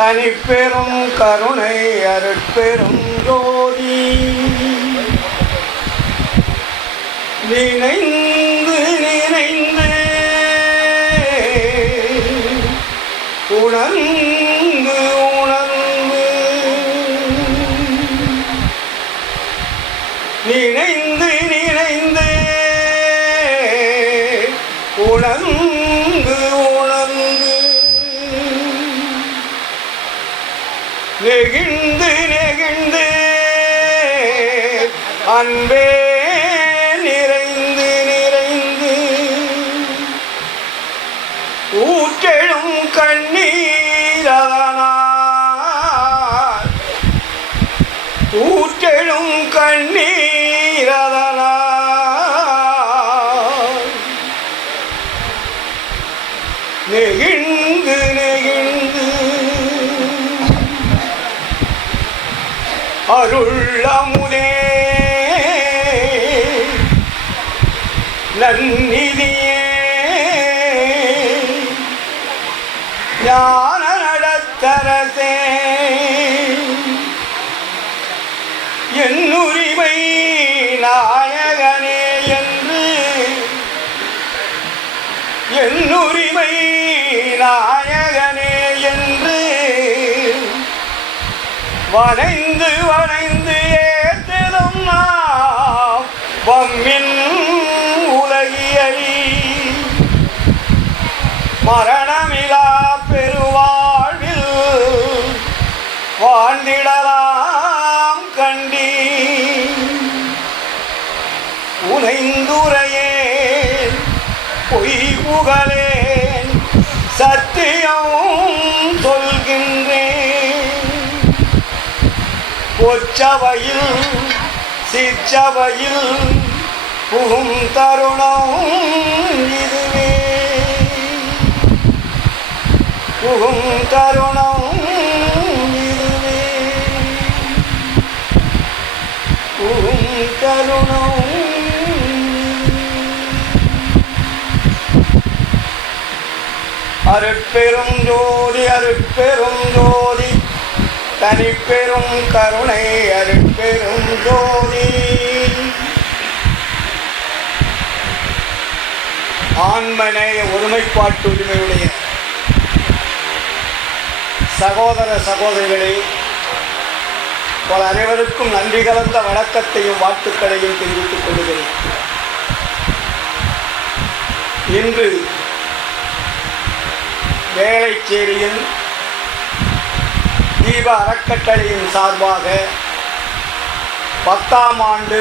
தனிப்பெரும் கருணை அருட்பெரும் ஜோதி நினைந்து நினைந்து உணர்ந்து உணர்ந்து நினைந்து நினைந்து உணர்ந்து உணர்ந்து நெகிழ்ந்து நெகிழ்ந்து அன்பே நிறைந்து நிறைந்து ஊற்றெழும் கண்ணீரதனால் ஊற்றெழும் கண்ணீரதனால் நெகிழ்ந்து நெகிழ்ந்து அருள் அமுதே நன்னிதியே ஞான நடத்தரசே என்னுரிமை நாயகனே என்று என்னுரிமை நாயகனே என்று வளைந்து வளைந்து ஏற்றிடும் நாம் வம்மின் உலகியலி மரணமிலா பெருவாழ்வில் வாழ்ந்திடலாம் கண்டி உனைந்துரையேன் பொய் புகழேன் சத்தியம் சொல்கின்றேன் பொச்சவையில் சிச்சவையில் புகும் தருணம் இதுவே புகும் தருணம் இதுவே புகும் தருணம் அருட்பெரும் ஜோதி அருட்பெரும் ஜோதி தனிப்பெரும் கருணை அருட்பெரும் ஜோதி ஆன்மநேய ஒருமைப்பாட்டு உரிமையுடைய சகோதர சகோதரிகளே, பல அனைவருக்கும் நன்றி கலந்த வணக்கத்தையும் வாழ்த்துக்களையும் தெரிவித்துக் கொள்கிறேன். இன்று வேளச்சேரியின் தீப அறக்கட்டளையின் சார்பாக 10ஆம் ஆண்டு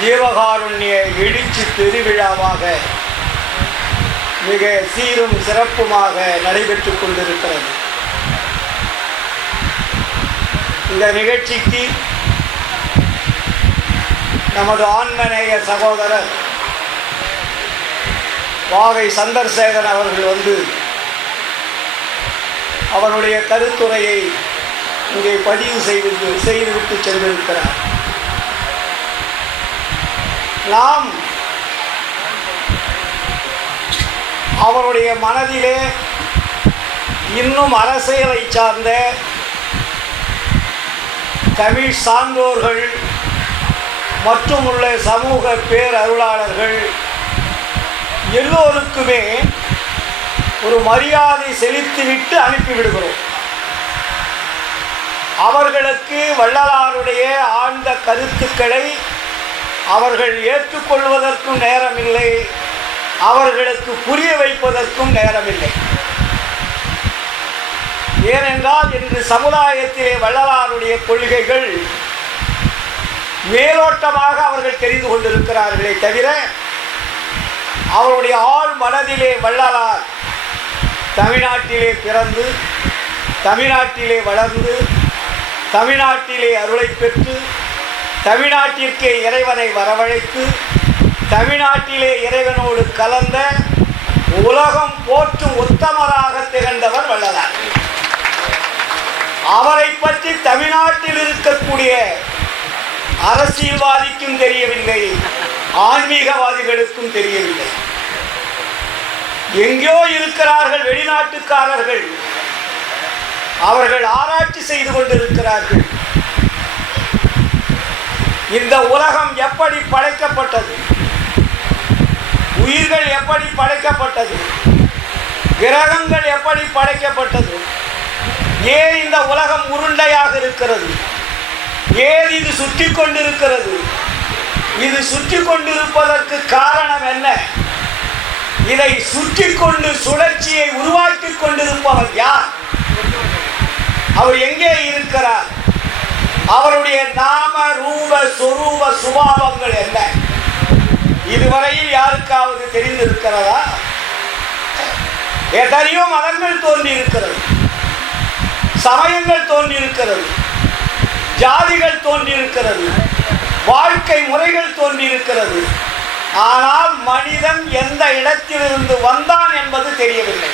ஜீவகாருண்ய எழுச்சி பெருவிழாவாக மிக சீரும் சிறப்புமாக நடைபெற்றுக் கொண்டிருக்கிறது. இந்த நிகழ்ச்சிக்கு நமது ஆன்மநேய சகோதரர் வாகை சந்தர்சேகரன் அவர்கள் வந்து அவனுடைய கருத்துரையை இங்கே பதிவு செய்துவிட்டு சென்றிருக்கிறார். நாம் அவருடைய மனதிலே இன்னும் அரசியலை சார்ந்த தமிழ் சான்றோர்கள் மற்றும் உள்ள சமூக பேரருளாளர்கள் எல்லோருக்குமே ஒரு மரியாதை செலுத்திவிட்டு அனுப்பிவிடுகிறோம். அவர்களுக்கு வள்ளலாருடைய ஆழ்ந்த கருத்துக்களை அவர்கள் ஏற்றுக்கொள்வதற்கும் நேரமில்லை, அவர்களுக்கு புரிய வைப்பதற்கும் நேரமில்லை. ஏனென்றால் இன்று சமுதாயத்திலே வள்ளலாருடைய கொள்கைகள் மேலோட்டமாக அவர்கள் தெரிந்து கொண்டிருக்கிறார்களே தவிர அவருடைய ஆழ் மனதிலே வள்ளலார் தமிழ்நாட்டிலே பிறந்து தமிழ்நாட்டிலே வளர்ந்து தமிழ்நாட்டிலே அருளை பெற்று தமிழ்நாட்டிற்கே இறைவனை வரவழைத்து தமிழ்நாட்டிலே இறைவனோடு கலந்த உலகம் போற்றும் உத்தமராக திகழ்ந்தவர் வள்ளலார். அவரை பற்றி தமிழ்நாட்டில் இருக்கக்கூடிய அரசியல்வாதிக்கும் தெரியவில்லை, ஆன்மீகவாதிகளுக்கும் தெரியவில்லை. எங்கோ இருக்கிறார்கள் வெளிநாட்டுக்காரர்கள், அவர்கள் ஆராய்ச்சி செய்து கொண்டிருக்கிறார்கள். இந்த உலகம் எப்படி படைக்கப்பட்டது, உயிர்கள் எப்படி படைக்கப்பட்டது, கிரகங்கள் எப்படி படைக்கப்பட்டது, ஏன் இந்த உலகம் உருண்டையாக இருக்கிறது, ஏன் இது சுற்றி கொண்டிருக்கிறது, இது சுற்றி கொண்டிருப்பதற்கு காரணம் என்ன, இதை சுற்றி கொண்டு சுழற்சியை உருவாக்கி கொண்டிருப்பவர் யார், அவர் எங்கே இருக்கிறார், அவருடைய நாம ரூப சொரூப சுபாவங்கள் என்ன, இதுவரையில் யாருக்காவது தெரிந்திருக்கிறதா? எத்தனையோ மதங்கள் தோன்றி இருக்கிறது, சமயங்கள் தோன்றி இருக்கிறது, ஜாதிகள் தோன்றி இருக்கிறது, வாழ்க்கை முறைகள் தோன்றி இருக்கிறது. ஆனால் மனிதன் எந்த இடத்திலிருந்து வந்தான் என்பது தெரியவில்லை.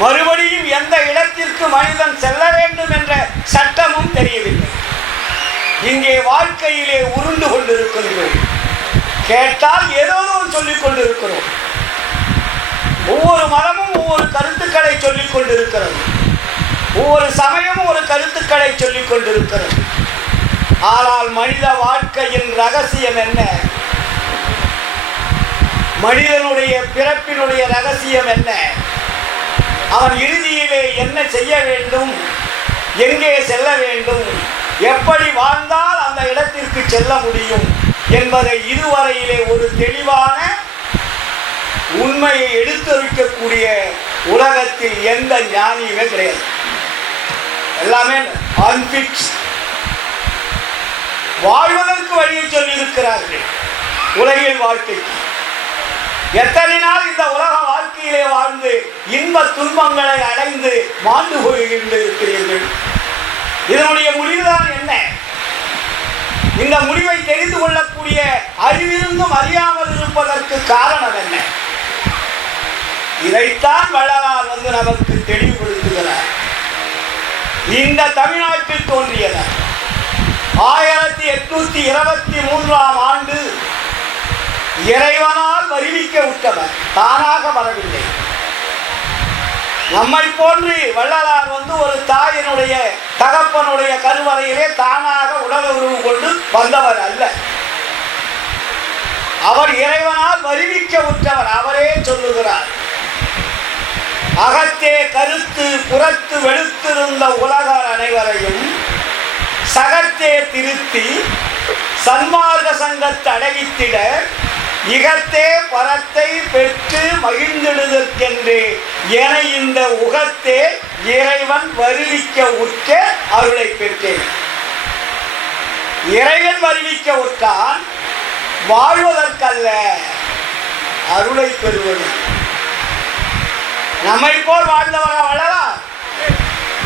மறுபடியும் எந்த இடத்திற்கு மனிதன் செல்ல வேண்டும் என்ற சட்டமும் தெரியவில்லை. இங்கே வாழ்க்கையிலே உருண்டு கொண்டிருக்கின்றோம். கேட்டால் ஏதோ சொல்லிக் கொண்டிருக்கிறோம். ஒவ்வொரு மதமும் ஒவ்வொரு கருத்துக்களை சொல்லிக் கொண்டிருக்கிறது, ஒவ்வொரு சமயமும் ஒரு கருத்துக்களை சொல்லிக் கொண்டிருக்கிறது. ஆனால் மனித வாழ்க்கையின் ரகசியம் என்ன, மனிதனுடைய பிறப்பினுடைய ரகசியம் என்ன, அவன் இறுதியிலே என்ன செய்ய வேண்டும், எங்கே செல்ல வேண்டும், எப்படி வாழ்ந்தால் அந்த இடத்திற்கு செல்ல முடியும் என்பதை இதுவரையிலே ஒரு தெளிவான உண்மையை எடுத்துரைக்கக்கூடிய உலகத்தில் எந்த ஞானியுமே கிடையாது. எல்லாமே அன்பிட். வாழ்வதற்கு வழியை சொல்லி இருக்கிறார்கள். உலகில் வாழ்க்கைக்கு எத்தனை நாள் இந்த உலக வாழ்க்கையிலே வாழ்ந்து இன்ப துன்பங்களை அடைந்து மாண்டு போயிருக்கிறீர்கள். இதனுடைய முடிவுதான் என்ன? இந்த முடிவை தெரிந்து கொள்ளக்கூடிய அறிவிருந்தும் அறியாமல் இருப்பதற்கு காரணம் என்ன? இதைத்தான் வள்ளலார் நமக்கு தெளிவுபடுத்துகிறார். இந்த தமிழ்நாட்டில் தோன்றியவர் 1823ஆம் ஆண்டு இறைவனால் வருவிக்க விட்டவர், தானாக வரவில்லை. நம்மை போன்று வள்ளலார் ஒரு தாயினுடைய தகப்பனுடைய கருவறையிலே தானாக உடல் உருவு கொண்டு வந்தவர் அல்ல. அவர் இறைவனால் வருவிக்க விட்டவர். அவரே சொல்லுகிறார், அகத்தே கருத்து புறத்து வெளுத்திருந்த உலகர் அனைவரையும் சகத்தே திருத்தி சன்மார்க்க சங்கத்தை அடைவித்திட இகத்தே பரத்தை பெற்று மகிழ்ந்திடுதற்கென்று என இந்த உகத்தே இறைவன் வருவிக்க உற்ற அருளை பெற்றேன். இறைவன் வருவிக்க உற்றான், வாழ்வதற்கல்ல, அருளை பெறுவது. நம்மை போல் வாழ்ந்தவராக வாழலாம்.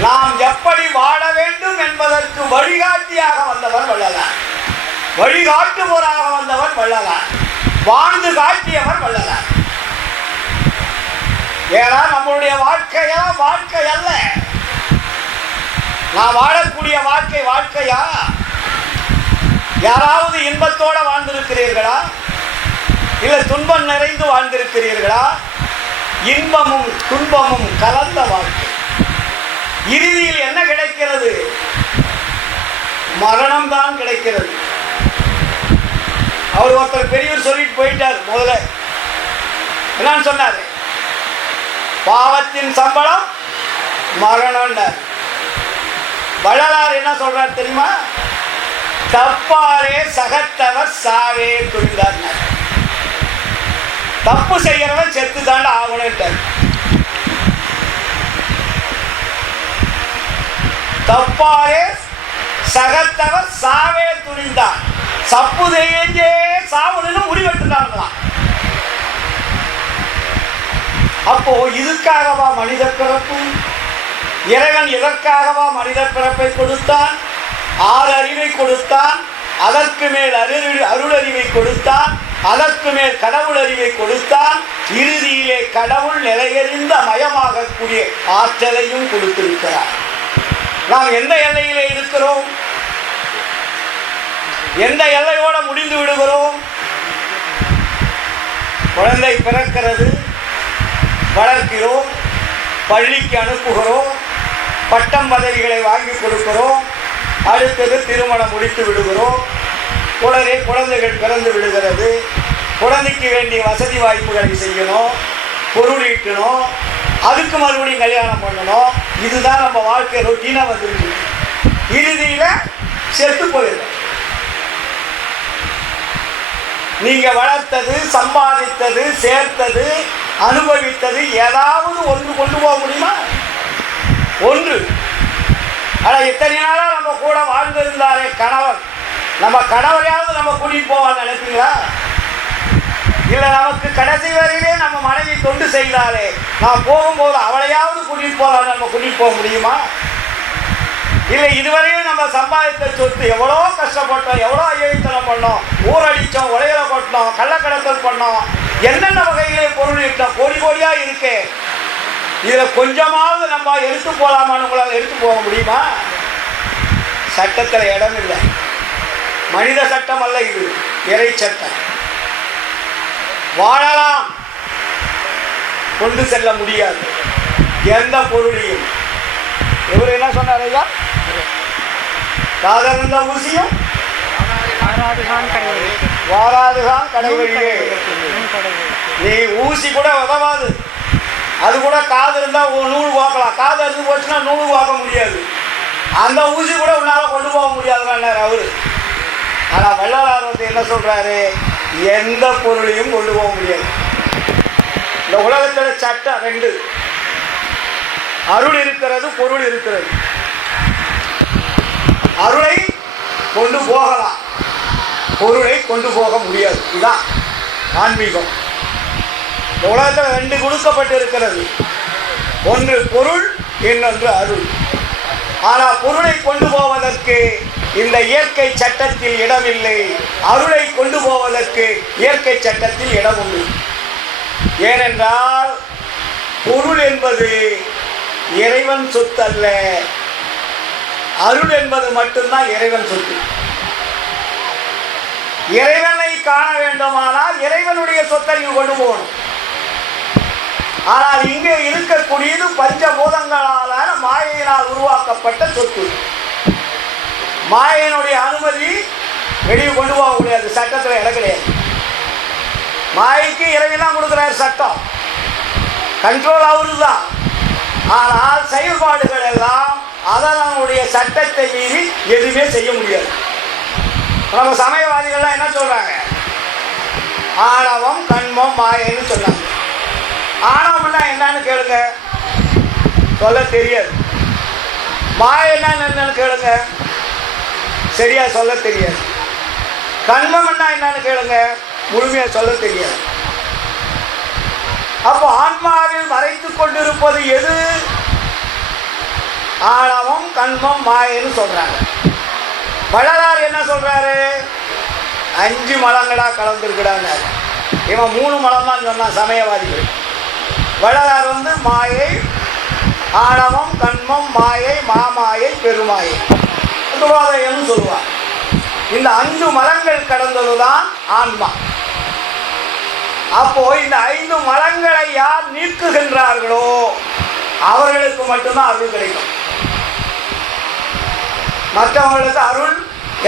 நாம் எப்படி வாழ வேண்டும் என்பதற்கு வழிகாட்டியாக வந்தவர் வள்ளலார், வழிகாட்டுவோராக வந்தவர் வள்ளலார், வாழ்ந்து காட்டியவர் வள்ளலார். ஏன்னா நம்மளுடைய வாழ்க்கையெல்லாம் வாழ்க்கை அல்ல. நான் வாழக்கூடிய வாழ்க்கை வாழ்க்கையா? யாராவது இன்பத்தோட வாழ்ந்திருக்கிறீர்களா, இல்லை துன்பம் நிறைந்து வாழ்ந்திருக்கிறீர்களா? இன்பமும் துன்பமும் கலந்த வாழ்க்கை. இறுதியில் என்ன கிடைக்கிறது? மரணம் தான் கிடைக்கிறது. அவர் ஒருத்தர் பெரியவர் சொல்லிட்டு போயிட்டார். முதல்ல என்னன்னு சொன்னார்? பாவத்தின் சம்பளம் மரணம். வள்ளலார் என்ன சொல்றார் தெரியுமா? தப்பாரே சகத்தவர் சாவே துணிந்தார். தப்பு செய்யறவன் செத்து தாண்ட ஆகணும். தப்பாரே சகத்தவர் சாவே துணிந்தார். சப்பு செய்யே சாவணுன்னு முடிவெட்டுட்டாங்களாம். அப்போ இதுக்காகவா மனித பிறப்பு? இறைவன் இதற்காகவா மனித பிறப்பை கொடுத்தான்? 6 அறிவை கொடுத்தான், அதற்கு மேல் அருளறிவை கொடுத்தான், அதற்கு மேல் கடவுள் அறிவை கொடுத்தான், இறுதியிலே கடவுள் நிலையறிந்த மயமாகக்கூடிய ஆற்றலையும் கொடுத்திருக்கிறார். நாம் எந்த எல்லையிலே இருக்கிறோம்? எந்த எல்லையோட முடிந்து விடுகிறோம்? குழந்தை பிறக்கிறது, வளர்க்கிறோம், பள்ளிக்கு அனுப்புகிறோம், பட்டம் பதவிகளை வாங்கி கொடுக்கிறோம். அடுத்தது திருமணம் முடித்து விடுகிறோம். உடனே குழந்தைகள் பிறந்து விடுகிறது. குழந்தைக்கு வேண்டிய வசதி வாய்ப்புகளை செய்யணும், பொருள் ஈட்டணும், அதுக்கு மறுபடியும் கல்யாணம் பண்ணணும். இதுதான் நம்ம வாழ்க்கை ரொட்டீனாக வந்துருக்கு. இறுதியில் செத்து போயிடும். நீங்கள் வளர்த்தது, சம்பாதித்தது, சேர்த்தது, அனுபவித்தது ஏதாவது ஒன்று கொண்டு போக முடியுமா? ஒன்று. ஆனால் இத்தனை நாளாக நம்ம கூட வாழ்ந்திருந்தாரே கணவர், நம்ம கணவரையாவது நம்ம கூட்டிகிட்டு போவான்னு நினைப்பீங்களா? இல்லை நமக்கு கடைசி வரையிலே நம்ம மனைவி தொண்டு செய்தாலே நான் போகும்போது அவளையாவது கூட்டிகிட்டு போகலான்னு நம்ம கூட்டிகிட்டு போக முடியுமா? இல்லை இதுவரையும் நம்ம சம்பாதித்த சொத்து எவ்வளோ கஷ்டப்பட்டோம், எவ்வளோ அயோத்தனம் பண்ணோம், ஊரடித்தோம், உலையில கொட்டினோம், கள்ளக்கடத்தல் பண்ணோம், என்னென்ன வகையிலே பொருள் இட்டோம், கோடி கோடியாக இருக்கு. இதில் கொஞ்சமாவது நம்ம எடுத்து போகலாமான்னு உங்களால் எடுத்து போக முடியுமா? சட்டத்தில் இடம் இல்லை. மனித சட்டம் அல்ல இது, இறை சட்டம். வாழலாம், கொண்டு செல்ல முடியாது எந்த பொருளையும். இவர் என்ன சொன்னார் ஐயா? காதலிருந்த ஊசியும் வாராதுதான் கடைவழியே. நீ ஊசி கூட உதவாது, அது கூட காது இருந்தால் நூறு வாக்கலாம். காது இருந்து போச்சுன்னா நூறு வாக்க முடியாது. அந்த ஊசி கூட உன்னால் கொண்டு போக முடியாதுன்னார் அவரு. ஆனால் வள்ளலார் வந்து என்ன சொல்கிறாரு? எந்த பொருளையும் கொண்டு போக முடியாது. இந்த உலகத்தில் சட்டம் ரெண்டு, அருள் இருக்கிறது, பொருள் இருக்கிறது. அருளை கொண்டு போகலாம், பொருளை கொண்டு போக முடியாது. இதுதான் ஆன்மீகம். இந்த உலகத்தில் ரெண்டு கொடுக்கப்பட்டு இருக்கிறது, ஒன்று பொருள், இன்னொன்று அருள். ஆனால் பொருளை கொண்டு போவதற்கு இந்த இயற்கை சட்டத்தில் இடமில்லை, அருளை கொண்டு போவதற்கு இயற்கை சட்டத்தில் இடம் உண்டு. ஏனென்றால் பொருள் என்பது இறைவன் சொத்து அல்ல, அருள் என்பது மட்டும்தான் இறைவன் சொத்து. இறைவனை காண வேண்டுமானால் இறைவனுடைய சொத்தை நீங்க கொண்டு போகணும். ஆனால் இங்கே இருக்கக்கூடியது பஞ்சபூதங்களாலான மாயையினால் உருவாக்கப்பட்ட சொத்து. மாயையினுடைய அனுமதி வெளியே கொண்டு போக முடியாது, சட்டத்தில் இடம் கிடையாது. மாயைக்கு இறைவன் தான் கொடுக்குறாரு சட்டம், கண்ட்ரோல் அவரு தான். ஆனால் செயல்பாடுகள் எல்லாம் அதனுடைய சட்டத்தை மீறி எதுவுமே செய்ய முடியாது. நம்ம சமயவாதிகள்லாம் என்ன சொல்றாங்க? ஆணவம், கண்மம், மாயைன்னு சொன்னாங்க. ஆணவம்னா என்னன்னு கேளுங்க, சொல்ல தெரியாது. மாயைன்னா என்னன்னு கேளுங்க, சரியா சொல்ல தெரியாது. கண்மம்னா என்னன்னு கேளுங்க, முழுமையா சொல்ல தெரியாது. அப்போ ஆன்மாவில் மறைத்து கொண்டிருப்பது எது? ஆணவம், கண்மம், மாயைன்னு சொல்றாங்க. வள்ளலார் என்ன சொல்றாரு? 5 மலங்களா கலந்துருக்கிறாங்க. இவன் 3 மலம் தான் சொன்னான் சமயவாதிகள். வள்ளலார் வந்து மாயை, ஆணவம், கண்மம், மாயை, மாமாயை, பெருமாயை, துவாதயம்னு சொல்லுவார். இந்த 5 மலங்கள் கடந்ததுதான் ஆன்மா. அப்போ இந்த 5 மலங்களை யார் நீக்குகின்றார்களோ அவர்களுக்கு மட்டும்தான் அருள் கிடைக்கும். மற்றவங்களுக்கு அருள்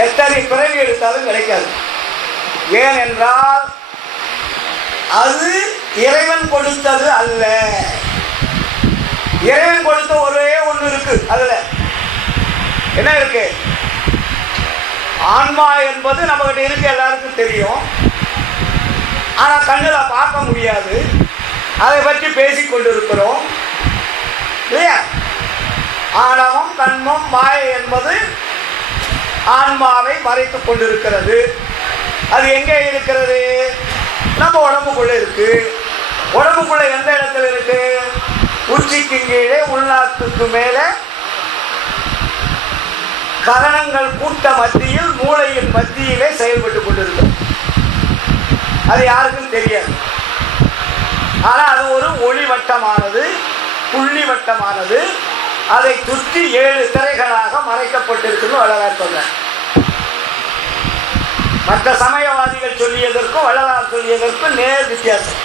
எத்தனை பிறவி எடுத்தாலும் கிடைக்காது. ஏனென்றால் அது இறைவன் கொடுத்தது அல்ல. இறைவன் கொடுத்த ஒரே ஒன்று இருக்கு. அதுல என்ன இருக்கு? ஆன்மா என்பது நம்மகிட்ட இருக்கு, எல்லாருக்கும் தெரியும். ஆனா கண்ணுல பார்க்க முடியாது. அதை பற்றி பேசிக் கொண்டிருக்கிறோம் இல்லையா? ஆணவம், கண்மம், மாயை என்பது ஆன்மாவை மறைத்துக் கொண்டிருக்கிறது. அது எங்கே இருக்கிறது? நம்ம உடம்புக்குள்ள இருக்கு. உடம்புக்குள்ள எந்த இடத்துல இருக்கு? உச்சிக்கு கீழே, உள்நாட்டுக்கு மேலே, கரணங்கள் கூட்ட மத்தியில், மூளையின் மத்தியிலே செயல்பட்டு கொண்டிருக்கிறது. அது யாருக்கும் தெரியாது. ஆனால் அது ஒரு ஒளி வட்டமானது, புள்ளி வட்டமானது. அதை சுற்றி 7 திரைகளாக மறைக்கப்பட்டிருக்குன்னு வள்ளலார் சொல்றார். மற்ற சமயவாதிகள் சொல்லியதற்கும் வள்ளலார் சொல்லியதற்கும் நேர் வித்தியாசம்.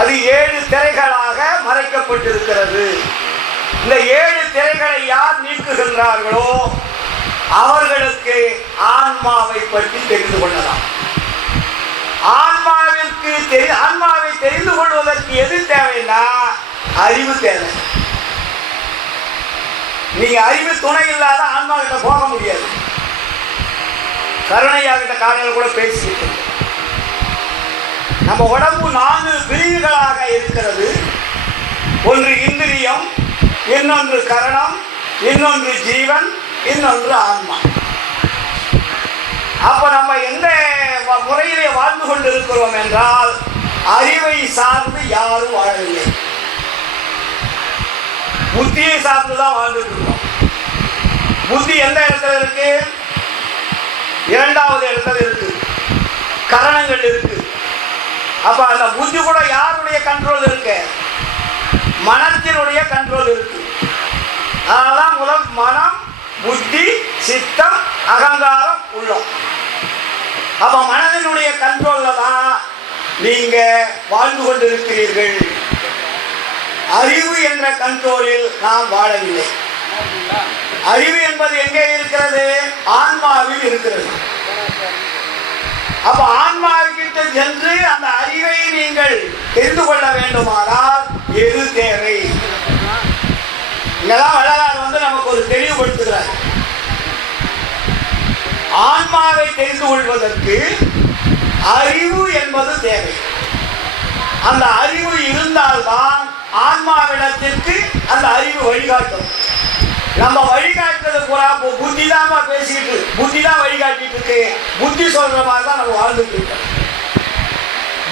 அது 7 திரைகளாக மறைக்கப்பட்டிருக்கிறது. இந்த 7 திரைகளை யார் நீக்குகின்றார்களோ அவர்களுக்கு ஆன்மாவை பற்றி தெரிந்து கொள்ளலாம். ஆன்மாவை தெரிந்து கொள்வதற்கு எது தேவைன்னா அறிவு தேவை. நீங்க அறிவு துணை இல்லாத ஆன்மா கிட்ட போக முடியாது. கருணையா கிட்ட காலையில் கூட பேசிட்டு நம்ம உடம்பு 4 பிரிவுகளாக இருக்கிறது. ஒன்று இந்திரியம், இன்னொன்று கரணம், இன்னொன்று ஜீவன், இன்னொன்று ஆன்மா. அப்ப நம்ம எந்த முறையிலே வாழ்ந்து கொண்டிருக்கிறோம் என்றால் அறிவை சார்ந்து யாரும் வாழவில்லை, புத்தியை சார்ந்துதான் வாழ்ந்துட்டு இருக்கோம். புத்தி எந்த இடத்துல இருக்கு? 2வது இடத்துல இருக்கு, கரணங்கள் இருக்கு. அப்ப அந்த புத்தி கூட யாருடைய கண்ட்ரோல் இருக்கு? மனத்தினுடைய கண்ட்ரோல் இருக்கு. அதனால்தான் முதல் மனம், புத்தி, சித்தம், அகங்காரம், உள்ளம். அப்ப மனதினுடைய கண்ட்ரோல்ல தான் நீங்க வாழ்ந்து கொண்டிருக்கிறீர்கள். அறிவு என்ற கண்ட்ரோலில் நாம் வாழவில்லை. அறிவு என்பது எங்கே இருக்கிறது? ஆன்மாவில் இருக்கிறது. அப்ப ஆன்மாவிற்கு சென்று அந்த அறிவை நீங்கள் தெரிந்து கொள்ள வேண்டுமானால் எது தேவை? இங்கதான் வள்ளலார் நமக்கு ஒரு தெளிவுபடுத்துகிறார். ஆன்மாவை தெரிந்து கொள்வதற்கு அறிவு என்பது தேவை. அந்த அறிவு இருந்தால்தான் ஆன்மாவிடத்திற்கு அந்த அறிவு வழிகாட்டும். நம்ம வழிகாட்டுறது பூரா புத்தி தான் பேசிட்டு, புத்தி தான் வழிகாட்டிட்டு இருக்கு. புத்தி சொல்ற மாதிரி தான் நம்ம வாழ்ந்துட்டு இருக்கோம்.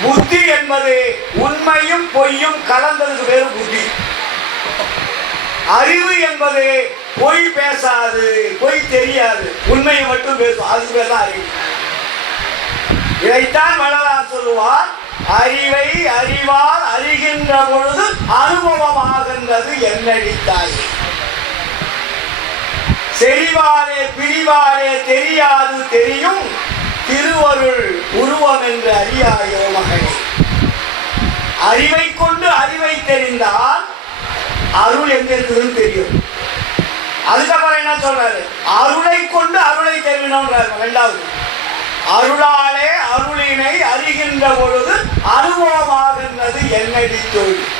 புத்தி என்பது உண்மையும் பொய்யும் கலந்ததுக்கு பேரு புத்தி. அறிவு என்பது பொய் பேசாது, பொய் தெரியாது, உண்மையை மட்டும் பேசும். அது பேர் தான் அறிவு. இதைத்தான் வள்ளலார் சொல்லுவார், அறிவை அறிவால் அறிகின்ற பொழுது அனுபவமாகின்றது என்னடித்தாய். செறிவாரே பிரிவாரே தெரியாது தெரியும் திருவருள் உருவம் என்று அறியாயோ மகனே. அறிவை கொண்டு அறிவை தெரிந்தால் அருள் எங்க இருக்குதுன்னு தெரியும். அதுக்கப்புறம் என்ன சொல்றாரு? அருளை கொண்டு அருளை தெரிவினோன்றாரு. 2வது, அருளாலே அருளினை அறிகின்ற பொழுது அனுபவமாகின்றது என்னடி தொழில்.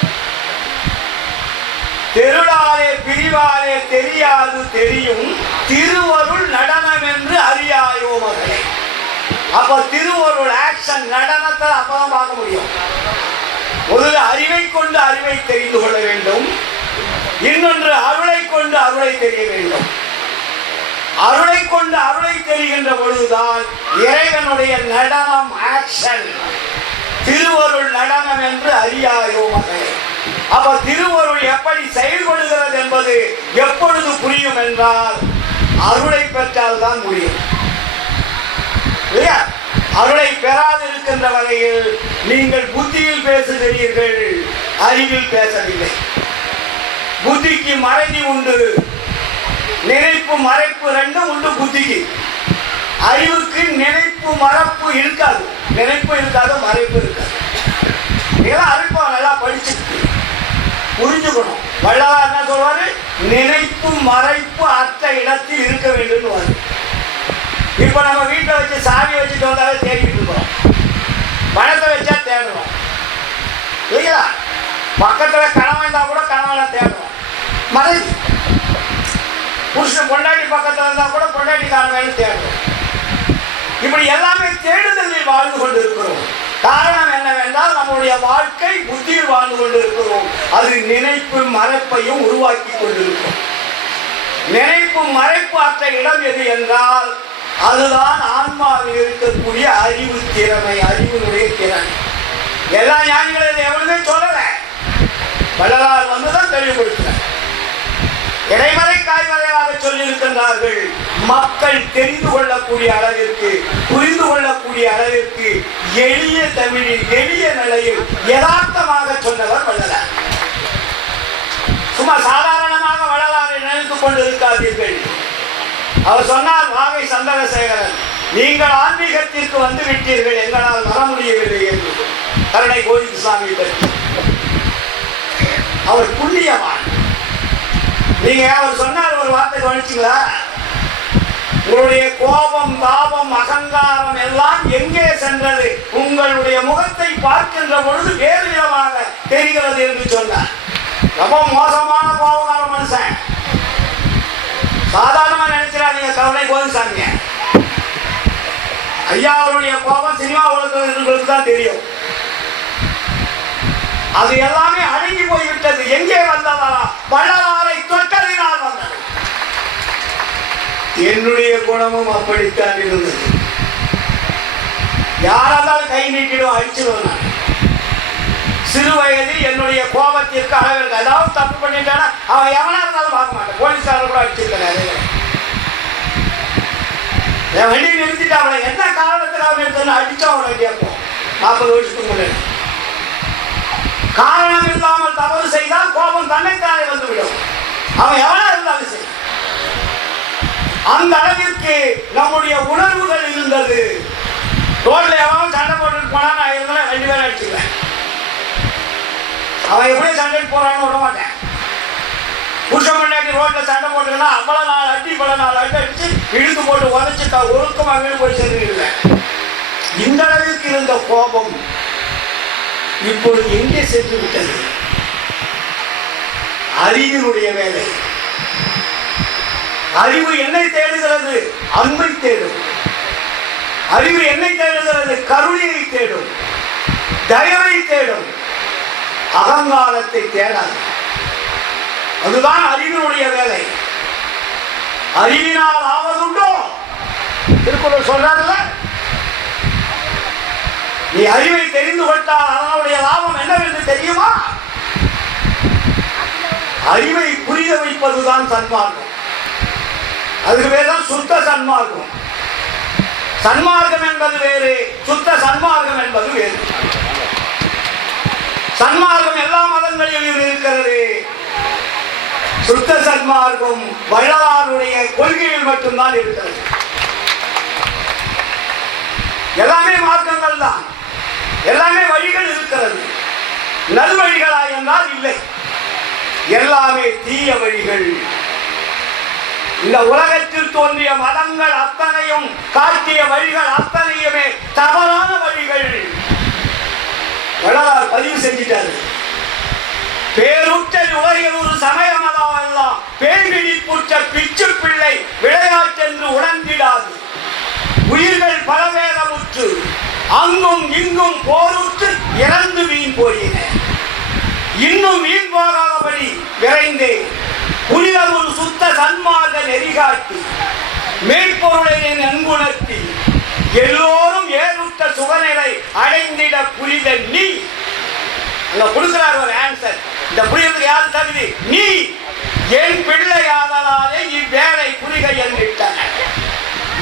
தெருளாலே பிரிவாலே தெரியாது தெரியும் திருவருள் நடனம் என்று அறியாயோ மகளே. அப்ப திருவருள் ஆக்ஷன், நடனத்தை அப்பதான் பார்க்க முடியும். ஒரு அறிவை கொண்டு அறிவை தெரிந்து கொள்ள வேண்டும், இன்னொன்று அருளை கொண்டு அருளை தெரிய வேண்டும். அருளை கொண்டு அருளை தெரிகின்ற பொழுதுதான் இறைவனுடைய நடனம், ஆக்ஷன், திருவருள் நடனம் என்று அறியாயோ மகளே. அப்ப திருவருள் எப்படி செயல்படுகிறது என்பது எப்பொழுது புரியும் என்றால் அருளை பெற்றால் தான் முடியும். அருளை பெறாது இருக்கின்ற வகையில் நீங்கள் புத்தியில் பேசுகிறீர்கள், அறிவில் பேசவில்லை. புத்திக்கு மறைதி உண்டு, நினைப்பு மறைப்பு 2 உண்டு புத்திக்கு. அறிவுக்கு நினைப்பு மறைப்பு இருக்காது, நினைப்பு இருக்காது, மறைப்பு இருக்காது. இதெல்லாம் அறிப்பா நல்லா படிச்சு புரிஞ்சுக்கணும். வள்ளலார் என்ன சொல்வாரு? நினைப்பு மறைப்பு அற்ற இடத்தில் இருக்க வேண்டும். இப்ப நம்ம வீட்டில் வச்சு சாவி வச்சுட்டு வந்தாலே தேடிட்டு இருக்கோம், பணத்தை வச்சா தேடுறோம் இல்லையா? பக்கத்துல கணவன் இருந்தா கூட கணவனை தேடுறோம். மறைவு. புருஷன் பொண்டாட்டி பக்கத்துல இருந்தா கூட பொண்டாட்டி கணவன் தேடுறோம். இப்படி எல்லாமே தேடுதலில் வாழ்ந்து கொண்டு இருக்கிறோம். காரணம் என்னவென்றால் நம்முடைய வாழ்க்கை புத்தியில் வாழ்ந்து கொண்டிருக்கிறோம். அது நினைப்பு மறைப்பையும் உருவாக்கி கொண்டிருக்கும். நினைப்பு மறைப்பு அற்ற இடம் எது என்றால் அதுதான் ஆன்மாவில் இருக்கக்கூடிய அறிவு திறமை, அறிவினுடைய திறன். எல்லா ஞானிகளும் எவனுமே சொல்லல, வள்ளலார் வந்துதான் தெளிவுபடுத்தினார். இடைமறை காய்மறையாக சொல்லியிருக்கின்றார்கள். மக்கள் தெரிந்து கொள்ளக்கூடிய அளவிற்கு, புரிந்து கொள்ளக்கூடிய அளவிற்கு எளிய தமிழில், எளிய நிலையில் யதார்த்தமாக சொன்னவர் வள்ளலார். சும்மா சாதாரணமாக வள்ளலாரை நினைத்துக் கொண்டிருக்காதீர்கள். அவர் சொன்னார், வாகை சந்திரசேகரன், நீங்கள் ஆன்மீகத்திற்கு வந்து விட்டீர்கள், எங்களால் வர முடியவில்லை என்று. கருணை கோவிந்தசாமி பற்றி அவர் புண்ணியவான். நீங்க அவர் சொன்னார் ஒரு வார்த்தை கவனிச்சீங்களா? உங்களுடைய கோபம், தாபம், அகங்காரம் எல்லாம் எங்கே சென்றது? உங்களுடைய முகத்தை பார்க்கின்ற பொழுது வேறு விதமாக தெரிகிறது என்று சொன்னார். ரொம்ப மோசமான கோபக்கார மனுஷன். சாதாரணமா நினைச்சிடாதீங்க, கவலை கோவிசாமி. ஐயா அவருடைய கோபம் சினிமா உலகங்களுக்கு தான் தெரியும். அது எல்லாமே அடங்கி போய்விட்டது. எங்கே வந்ததா? வள்ளலாரை தொட்டதினால் வந்தது. என்னுடைய குணமும் அப்படித்தான் இருந்தது. யாராலும் கை நீட்டிடும், அடிச்சிடுவேன் நான். சிறு வயதில் என்னுடைய கோபத்திற்கு அளவிற்கு ஏதாவது தப்பு பண்ணிட்டானா அவன் எவனா இருந்தாலும் பார்க்க மாட்டேன். போலீஸார கூட அடிச்சிருக்கேன். என் வண்டியை நிறுத்திட்டு அவனை என்ன காரணத்துக்காக நிறுத்தணும் அடிச்சா அவனை கேட்போம். 40 வருஷத்துக்கு முன்னாடி காரணம் இல்லாமல் தவறு செய்தால் கோபம் தன்னைத்தானே வந்துவிடும். அவன் எவனா இருந்தாலும் சரி. அந்த அளவிற்கு நம்முடைய உணர்வுகள் இருந்தது. ரோட்ல எவனும் சண்டை போட்டு போனா நான் இருந்தாலும் 2 பேரும் அடிச்சுக்கிறேன். அவன் எப்படி சண்டைக்கு போறான்னு விட மாட்டேன். புருஷன் முன்னாடி ரோட்ல சண்டை போட்டுன்னா அவ்வளவு நாள் அடி இவ்வளவு நாள் அடிச்சு இழுத்து போட்டு உதச்சு ஒழுக்கமாக போய் சென்றுருந்தேன். இந்த அளவிற்கு இருந்த கோபம் இப்பொழுது எங்கே சென்று விட்டது? அறிவினுடைய வேலை. அறிவு என்னை தேடுகிறது? அன்பை தேடும். அறிவு என்னை தேடுகிறது? கருணையை தேடும், தயவை தேடும், அகங்காரத்தை தேடாது. அதுதான் அறிவினுடைய வேலை. அறிவினால் ஆவதுண்டோ? திருக்குறள் சொல்றாருல்ல, நீ அறிவை தெரிந்து கொண்டால் அதனுடைய லாபம் என்னவென்று தெரியுமா? அறிவை புரிய வைப்பதுதான் சன்மார்க்கம். அதுக்கு பேர் தான் சுத்த சன்மார்க்கம். சன்மார்க்கம் என்பது வேறு, சுத்த சன்மார்க்கம் என்பது வேறு. சன்மார்க்கம் எல்லா மதங்களிலும் இருக்கிறது. சுத்த சன்மார்க்கம் வள்ளலாருடைய கொள்கையில் மட்டும்தான் இருக்கிறது. எல்லாமே மார்க்கங்கள் தான், எல்லாமே வழிகள் இருக்கிறது. நல்வழிகளா என்றால் இல்லை, எல்லாமே தீய வழிகள். இந்த உலகத்தில் தோன்றிய மதங்கள் அத்தனையும் காட்டிய வழிகள் அத்தனையுமே தவறான வழிகள். வள்ளலார் பதிவு செஞ்சிட்டாரு. பேருற்ற உலகில் ஒரு சமயமதம் எல்லாம் பேய்பிடிப்புற்ற பிச்சு பிள்ளை விளையாட்டென்று உணர்ந்திடாது. உயிர்கள் பலவேதமுற்று அங்கும் இங்கும் போருற்று இறந்து வீண் போயின. இன்னும் வீண் போகாதபடி விரைந்தே புனிதம் ஒரு சுத்த சன்மார்க்க நெறிகாட்டி மேற்பொருளை நன்குணர்த்தி எல்லோரும் ஏறுற்ற சுகநிலை அடைந்திட புரித நீ. அங்க கொடுக்கிறார் ஒரு ஆன்சர். இந்த புரியறதுக்கு யாரு தகுதி? நீ என் பிள்ளையாதலாலே இவ்வேளை புரிக என்றிட்டன.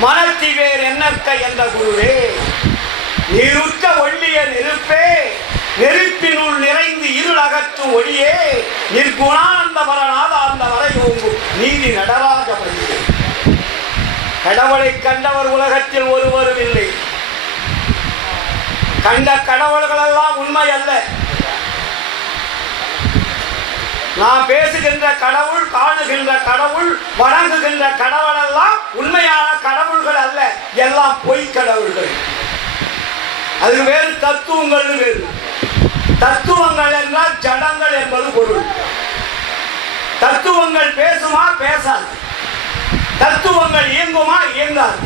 மனத்தி வேர் என்னற்க என்ற குருவே, நீருற்ற ஒள்ளிய நெருப்பே, நெருப்பினுள் நிறைந்து இருள் அகற்றும் ஒளியே, நிற்குணானந்த பரநாத அந்த வரையோங்கும் நீதி நடராஜ பள்ளியே. கடவுளை கண்டவர் உலகத்தில் ஒருவரும் இல்லை. கண்ட கடவுள்கள் எல்லாம் உண்மை அல்ல. நான் பேசுகின்ற கடவுள், காணுகின்ற கடவுள், வணங்குகின்ற கடவுள் எல்லாம் உண்மையான கடவுள்கள் அல்ல, எல்லாம் பொய் கடவுள்கள். அது வேறு, தத்துவங்கள் வேறு. தத்துவங்கள் என்றால் ஜடங்கள் என்பது பொருள். தத்துவங்கள் பேசுமா? பேசாது. தத்துவங்கள் இயங்குமா? இயங்காது.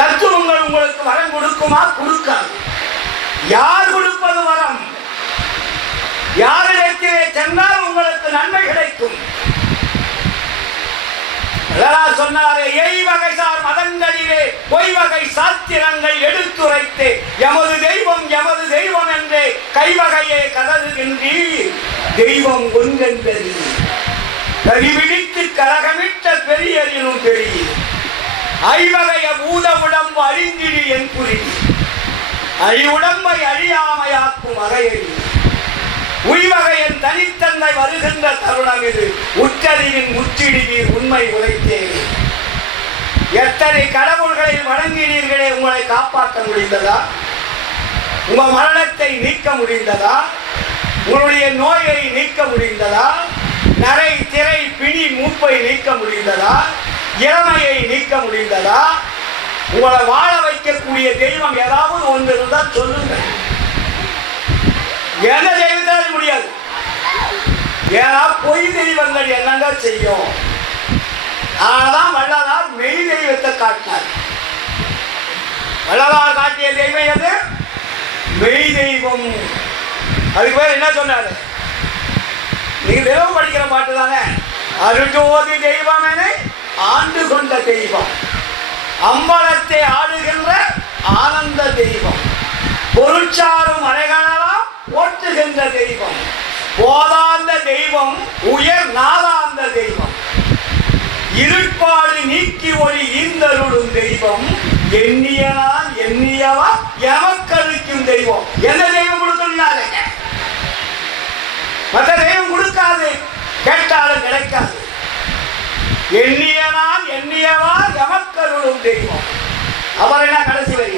தத்துவங்கள் உங்களுக்கு வரம் கொடுக்குமா? கொடுக்காது. யார் கொடுப்பது வரம்? யாரிடத்திலே சென்றால் உங்களுக்கு நன்மை கிடைக்கும்? சொன்னாரே, எய்வகைசார் மதங்களிலே பொய்வகை சாத்திரங்கள் எடுத்துரைத்து எமது தெய்வம் எமது தெய்வம் என்றே கைவகையை கதறுகின்றீர். தெய்வம் ஒன்றென்பது கரிவிழித்து கரகமிட்ட பெரியரினும் பெரிய ஐவகைய பூதமுடம்பு அழிந்திடு என் புரி அழிவுடம்பை அழியாமையாக்கும் வகையறி உய்வகையின் தனித்தன்மை வருகின்ற தருணம் இது. உற்றறிவின் முற்றிடுவீர் உண்மை உரைத்தேன். எத்தனை கடவுள்களை வணங்கினீர்களே, உங்களை காப்பாற்ற முடிந்ததா? உங்கள் மரணத்தை நீக்க முடிந்ததா? உங்களுடைய நோயை நீக்க முடிந்ததா? நரை திரை பிணி மூப்பை நீக்க முடிந்ததா? இளமையை நீக்க முடிந்ததா? உங்களை வாழ வைக்கக்கூடிய தெய்வம் ஏதாவது ஒன்று இருந்தால் சொல்லுங்க. எந்த தெய்வத்தாலும் முடியாது. ஏன்னா பொய் தெய்வங்கள் என்னங்க செய்யும்? அதனால்தான் வள்ளலார் மெய் தெய்வத்தை காட்டினார். வள்ளலார் காட்டிய தெய்வம் எது? மெய் தெய்வம். அதுக்கு பேர் என்ன சொன்னாரு? நீங்க தினமும் படிக்கிற பாட்டு தானே. அருஜோதி தெய்வம் என ஆண்டு கொண்ட தெய்வம், அம்பலத்தை ஆடுகின்ற ஆனந்த தெய்வம், பொருட்சாரும் அறைகளெல்லாம் ஓட்டுகின்ற தெய்வம், போதாந்த தெய்வம், உயர் நாதாந்த தெய்வம், இருட்பாடு நீக்கி ஒளி ஈந்தருளும் தெய்வம், எண்ணியனால் எண்ணியவா எமக்களிக்கும் தெய்வம். எந்த தெய்வம் கொடுத்துள்ளாரு? மற்ற தெய்வம் கொடுக்காது, கேட்டாலும் கிடைக்காது. எண்ணியனால் எண்ணியவா எமக்கருளும் தெய்வம். அவர் என்ன கடைசி வரி?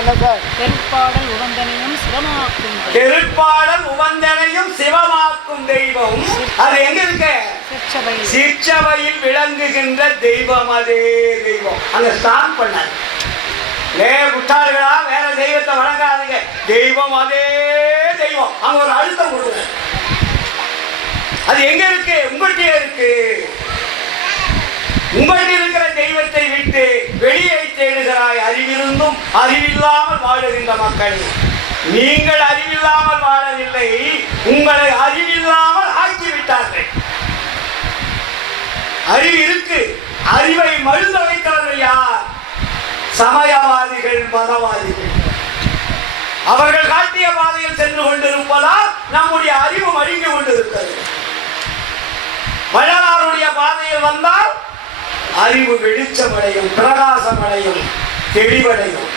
என்ன சார்? தெருப்பாடல் உவந்தனையும் சிவமாக்கும், தெருப்பாடல் உவந்தனையும் சிவமாக்கும் தெய்வம். அது எங்க இருக்கு? சிற்சபையில் விளங்குகின்ற தெய்வம். அதே தெய்வம் அங்க ஸ்டார்ட் பண்ணாரு. முட்டாள்களா வேற தெய்வத்தை வணங்காதீங்க, தெய்வம் அதே தெய்வம். அங்க ஒரு அழுத்தம் கொடுங்க. அது எங்க இருக்கு? உங்கள்கிட்ட இருக்கு. உங்கள்கிட்ட இருக்கிற தெய்வத்தை விட்டு வெளியே தேடுகிறாய். அறிவிருந்தும் அறிவில்லாமல் வாழுகின்ற மக்கள், நீங்கள் அறிவில்லாமல் வாழவில்லை, உங்களை அறிவில்லாமல் ஆக்கிவிட்டார்கள். அறிவு இருக்கு. அறிவை மழுத வைத்தவர்கள் யார்? சமயவாதிகள், மதவாதிகள். அவர்கள் காட்டிய பாதையில் சென்று கொண்டிருப்பதால் நம்முடைய அறிவு மழுங்கி கொண்டிருக்கிறது. வள்ளலாருடைய பாதையில் வந்தால் அறிவு வெளிச்சமடையும், பிரகாசமடையும், தெளிவடையும்.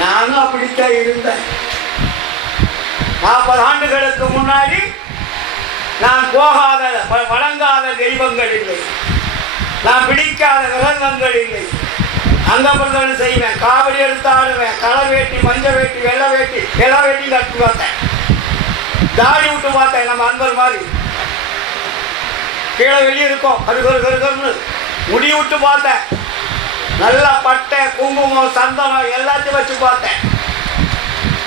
நானும் அப்படித்தான் இருந்தேன். 40 ஆண்டுகளுக்கு முன்னாடி நான் போகாத வணங்காத தெய்வங்கள் இல்லை, நான் பிடிக்காத விரதங்கள் இல்லை. அங்க பிரதமர் செய்வேன், காவடி எடுத்து ஆடுவேன், களை வேட்டி, மஞ்ச வேட்டி, வெள்ளை வேட்டி, எல்லா வேட்டி கட்டி பார்த்தேன். தாடி விட்டு பார்த்தேன், நம்ம அன்பர் மாதிரி கீழே வெளியே இருக்கும், கருகருன்னு முடி விட்டு பார்த்தேன். நல்லா பட்டை, குங்குமம், சந்தனம் எல்லாத்தையும் வச்சு பார்த்தேன்.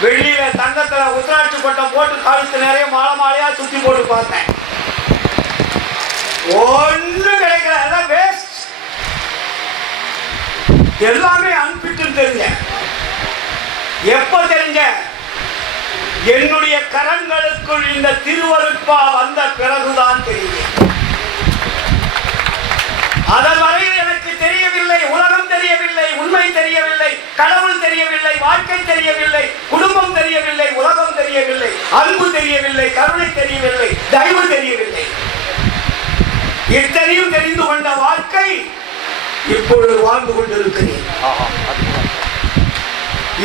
வெள்ளியில தங்கத்துல உத்திராட்சி பட்டம் போட்டு கழுத்து நிறைய மாலை மாலையா சுத்தி போட்டு பார்த்தேன். ஒன்று கிடைக்கல, எல்லாம் வேஸ்ட். எல்லாமே அன்பிட்டு தெரிஞ்ச. எப்ப தெரிஞ்ச? என்னுடைய கரங்களுக்குள் இந்த திருவருட்பா வந்த பிறகுதான் தெரியும். அதன் வரையில் எனக்கு தெரியவில்லை, உலகம் தெரியவில்லை, உண்மை தெரியவில்லை, கடவுள் தெரியவில்லை, வாழ்க்கை தெரியவில்லை, குடும்பம் தெரியவில்லை, உலகம் தெரியவில்லை, அன்பு தெரியவில்லை, கருணை தெரியவில்லை, தயவு தெரியவில்லை. இத்தனையும் தெரிந்து கொண்ட வாழ்க்கை இப்பொழுது வாழ்ந்து கொண்டிருக்கிறேன்.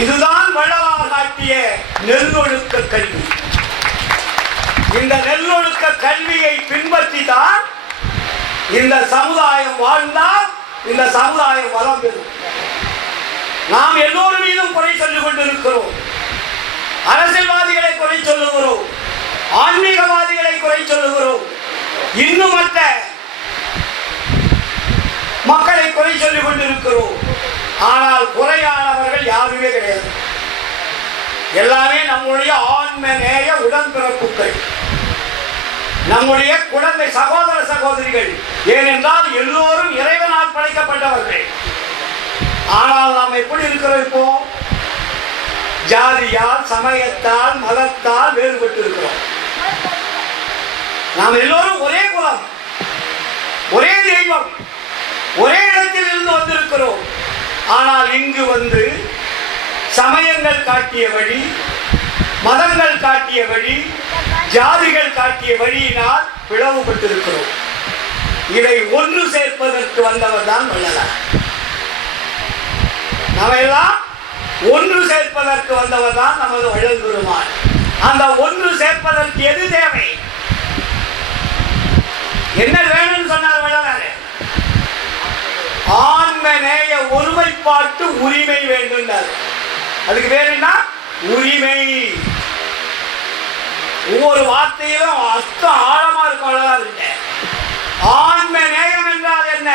இதுதான் வள்ளலார் காட்டிய நெல்லொழுக்க கல்வி. இந்த நெல்லொழுக்க கல்வியை பின்பற்றி தான் இந்த சமுதாயம் வாழ்ந்தால் இந்த சமுதாயம் வளம் பெறும். நாம் எல்லோரும் மீதும் குறை சொல்லிக் கொண்டிருக்கிறோம். அரசியல்வாதிகளை குறை சொல்லுகிறோம், ஆன்மீகவாதிகளை குறை சொல்லுகிறோம், இன்னும் மற்ற மக்களை குறை சொல்லிக் கொண்டிருக்கிறோம். ஆனால் குறையானவர்கள் யாருமே கிடையாது. எல்லாமே நம்முடைய ஆன்ம நேய உடன்பிறப்புகள், நம்முடைய குழந்தை சகோதர சகோதரிகள். ஏனென்றால் எல்லோரும் இறைவனால் படைக்கப்பட்டவர்கள். ஆனால் நாம் எப்படி இருக்கிறோம்? இப்போ ஜாதியால், சமயத்தால், மதத்தால் வேறுபட்டு இருக்கிறோம். நாம் எல்லோரும் ஒரே குலம், ஒரே தெய்வம், ஒரே இடத்தில் இருந்து வந்திருக்கிறோம். ஆனால் இங்கு வந்து சமயங்கள் காட்டிய வழி, மதங்கள் காட்டிய வழி, ஜாதிகள் காட்டிய வழியினால் பிளவுபட்டிருக்கிறோம். இதை ஒன்று சேர்ப்பதற்கு வந்தவர் தான் வள்ளலார். நாமெல்லாம் ஒன்று சேர்ப்பதற்கு வந்தவர் தான் நமது வள்ளல் பெருமான். அந்த ஒன்று சேர்ப்பதற்கு எது தேவை? என்ன வேணும்னு சொன்னார் வள்ளலார்? ஆன்ம நேய ஒருமைப்பாட்டு உரிமை வேண்டும். அதுக்கு பேர் என்ன? உரிமை. ஒவ்வொரு வார்த்தையிலும் அர்த்தம் ஆழமா இருக்கும். ஆன்ம நேயம் என்றால் என்ன?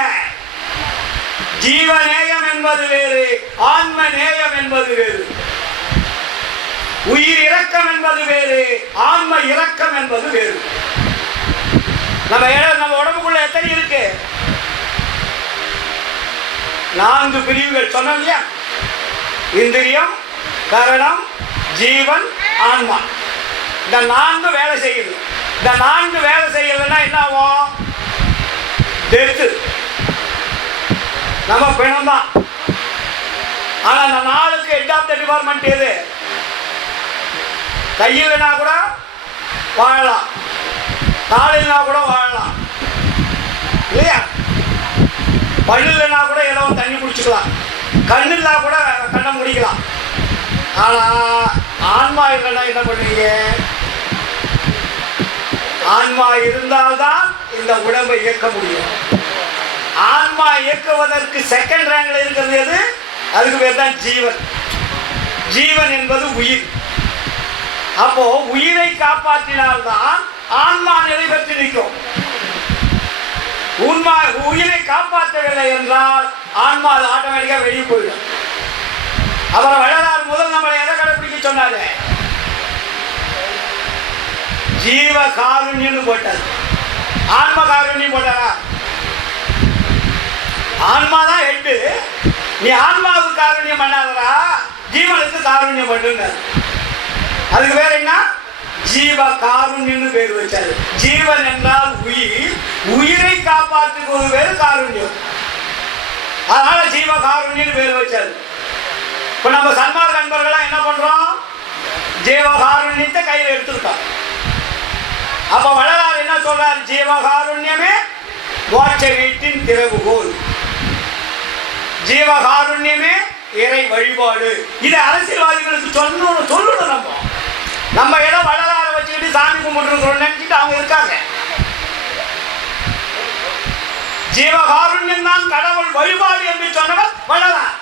ஜீவநேயம் என்பது வேறு, ஆன்ம நேயம் என்பது வேறு. உயிர் இரக்கம் என்பது வேறு, ஆன்ம இரக்கம் என்பது வேறு. நம்ம உடம்புக்குள்ள எத்தனை இருக்கு? 4 பிரிவுகள் சொன்னோம் இல்லையா? இந்திரியம், கரணம், ஜீவன், ஆன்மா. இந்த 4 வேலை செய்யுது. இந்த 4 வேலை செய்யலன்னா என்ன ஆகும்? டெத்து. நம்ம பிணம் தான். ஆனா அந்த 4க்கு ஹெட் ஆஃப் த டிபார்ட்மெண்ட் எது? கையில்னா கூட வாழலாம், காலில்னா கூட வாழலாம் இல்லையா? பல்லுனா கூட ஏதோ தண்ணி குடிச்சுக்கலாம், கண்ணுனா கூட கண்ணை முடிக்கலாம். ஆனா ஆன்மா இல்லைன்னா என்ன பண்ணுவீங்க? ஆன்மா இருந்தால்தான் இந்த உடம்பை இயக்க முடியும். ஆன்மா இயக்குவதற்கு செகண்ட் ரேங்க்ல இருக்கிறது எது? அதுக்கு பேர் தான் ஜீவன். ஜீவன் என்பது உயிர். அப்போ உயிரை காப்பாற்றினால்தான் ஆன்மா நிலை பெற்று நிற்கும். உயிரை காப்பாற்றவில்லை என்றால் ஆன்மா அது ஆட்டோமேட்டிக்கா வெளியே போயிடும். அப்புறம் வள்ளலார் முதல் நம்மளை எதை கடைபிடிக்க சொன்னாரு? ஜீவ காருண்யம் போட்டார். ஆன்ம காருண்யம் போட்டாரா? ஆன்மா தான் ஹெட்டு. நீ ஆன்மாவுக்கு காருண்யம் பண்ணாதரா, ஜீவனுக்கு காருண்யம் பண்ணுங்க. அதுக்கு பேர் என்ன? ஜீவ காருண்யம் பேர் வச்சாரு. ஜீவன் என்றால் உயிர், உயிரை காப்பாற்றுவது பேரு காருண்யம். அதனால ஜீவ காருண்யம் பேர் வச்சாரு. இப்ப நம்ம சன்மார்க்க நண்பர்களா என்ன பண்றோம்? ஜீவ காருண்யத்தை கையில் எடுத்துக்கிட்டோம். அப்ப வள்ளலார் என்ன சொல்றாரு? ஜீவ காருண்யமே மோட்ச வீட்டின் திறவுகோல், ஜீவ காருண்யமே இறை வழிபாடு. இது அரசியல்வாதிகளுக்கு சொல்லணும். நம்ம ஏதோ வள்ளலாரை வச்சுக்கிட்டு சாமி கும்பிட்டு நினைச்சிட்டு அவங்க இருக்காங்க. ஜீவகாருண்யம் தான் கடவுள் வழிபாடு என்று சொன்னவர் வள்ளலார்.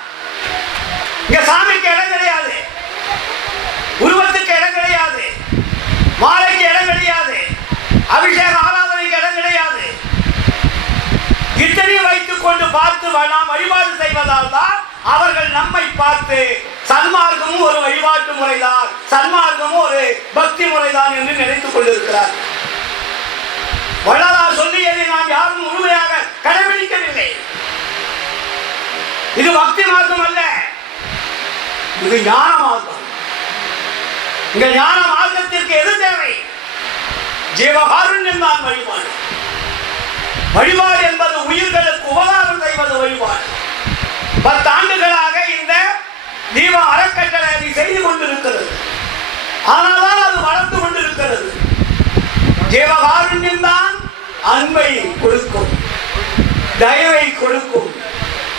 இங்க சாமிக்கு இடம் கிடையாது, உருவத்துக்கு இடம் கிடையாது, மாலைக்கு இடம் கிடையாது, அபிஷேக ஆராதனைக்கு இடம் கிடையாது. இத்தனை வைத்துக் கொண்டு பார்த்து நாம் வழிபாடு செய்வதால் தான் அவர்கள் நம்மை பார்த்து சன்மார்க்கமும் ஒரு வழிபாட்டு முறைதான், சன்மார்க்கமும் ஒரு பக்தி முறைதான் என்று நினைத்துக் கொண்டிருக்கிறார். வள்ளலார் சொல்லியதை நாம் யாரும் முழுமையாக கடைபிடிக்கவில்லை. இது பக்தி மார்க்கம் அல்ல, இது ஞான மார்க்கம். இந்த ஞான மார்க்கத்திற்கு எது தேவை? ஜீவகாருண்யம் தான் வழிபாடு. வழிபாடு என்பது உயிர்களுக்கு உபகாரம் செய்வது வழிபாடு. 10 ஆண்டுகளாக இந்த தீப அறக்கட்டளை அதை செய்து கொண்டிருக்கிறது. அதனால்தான் அது வளர்ந்து கொண்டிருக்கிறது. ஜீவகாருண்யம் தான் அன்பை கொடுக்கும், தயவை கொடுக்கும்,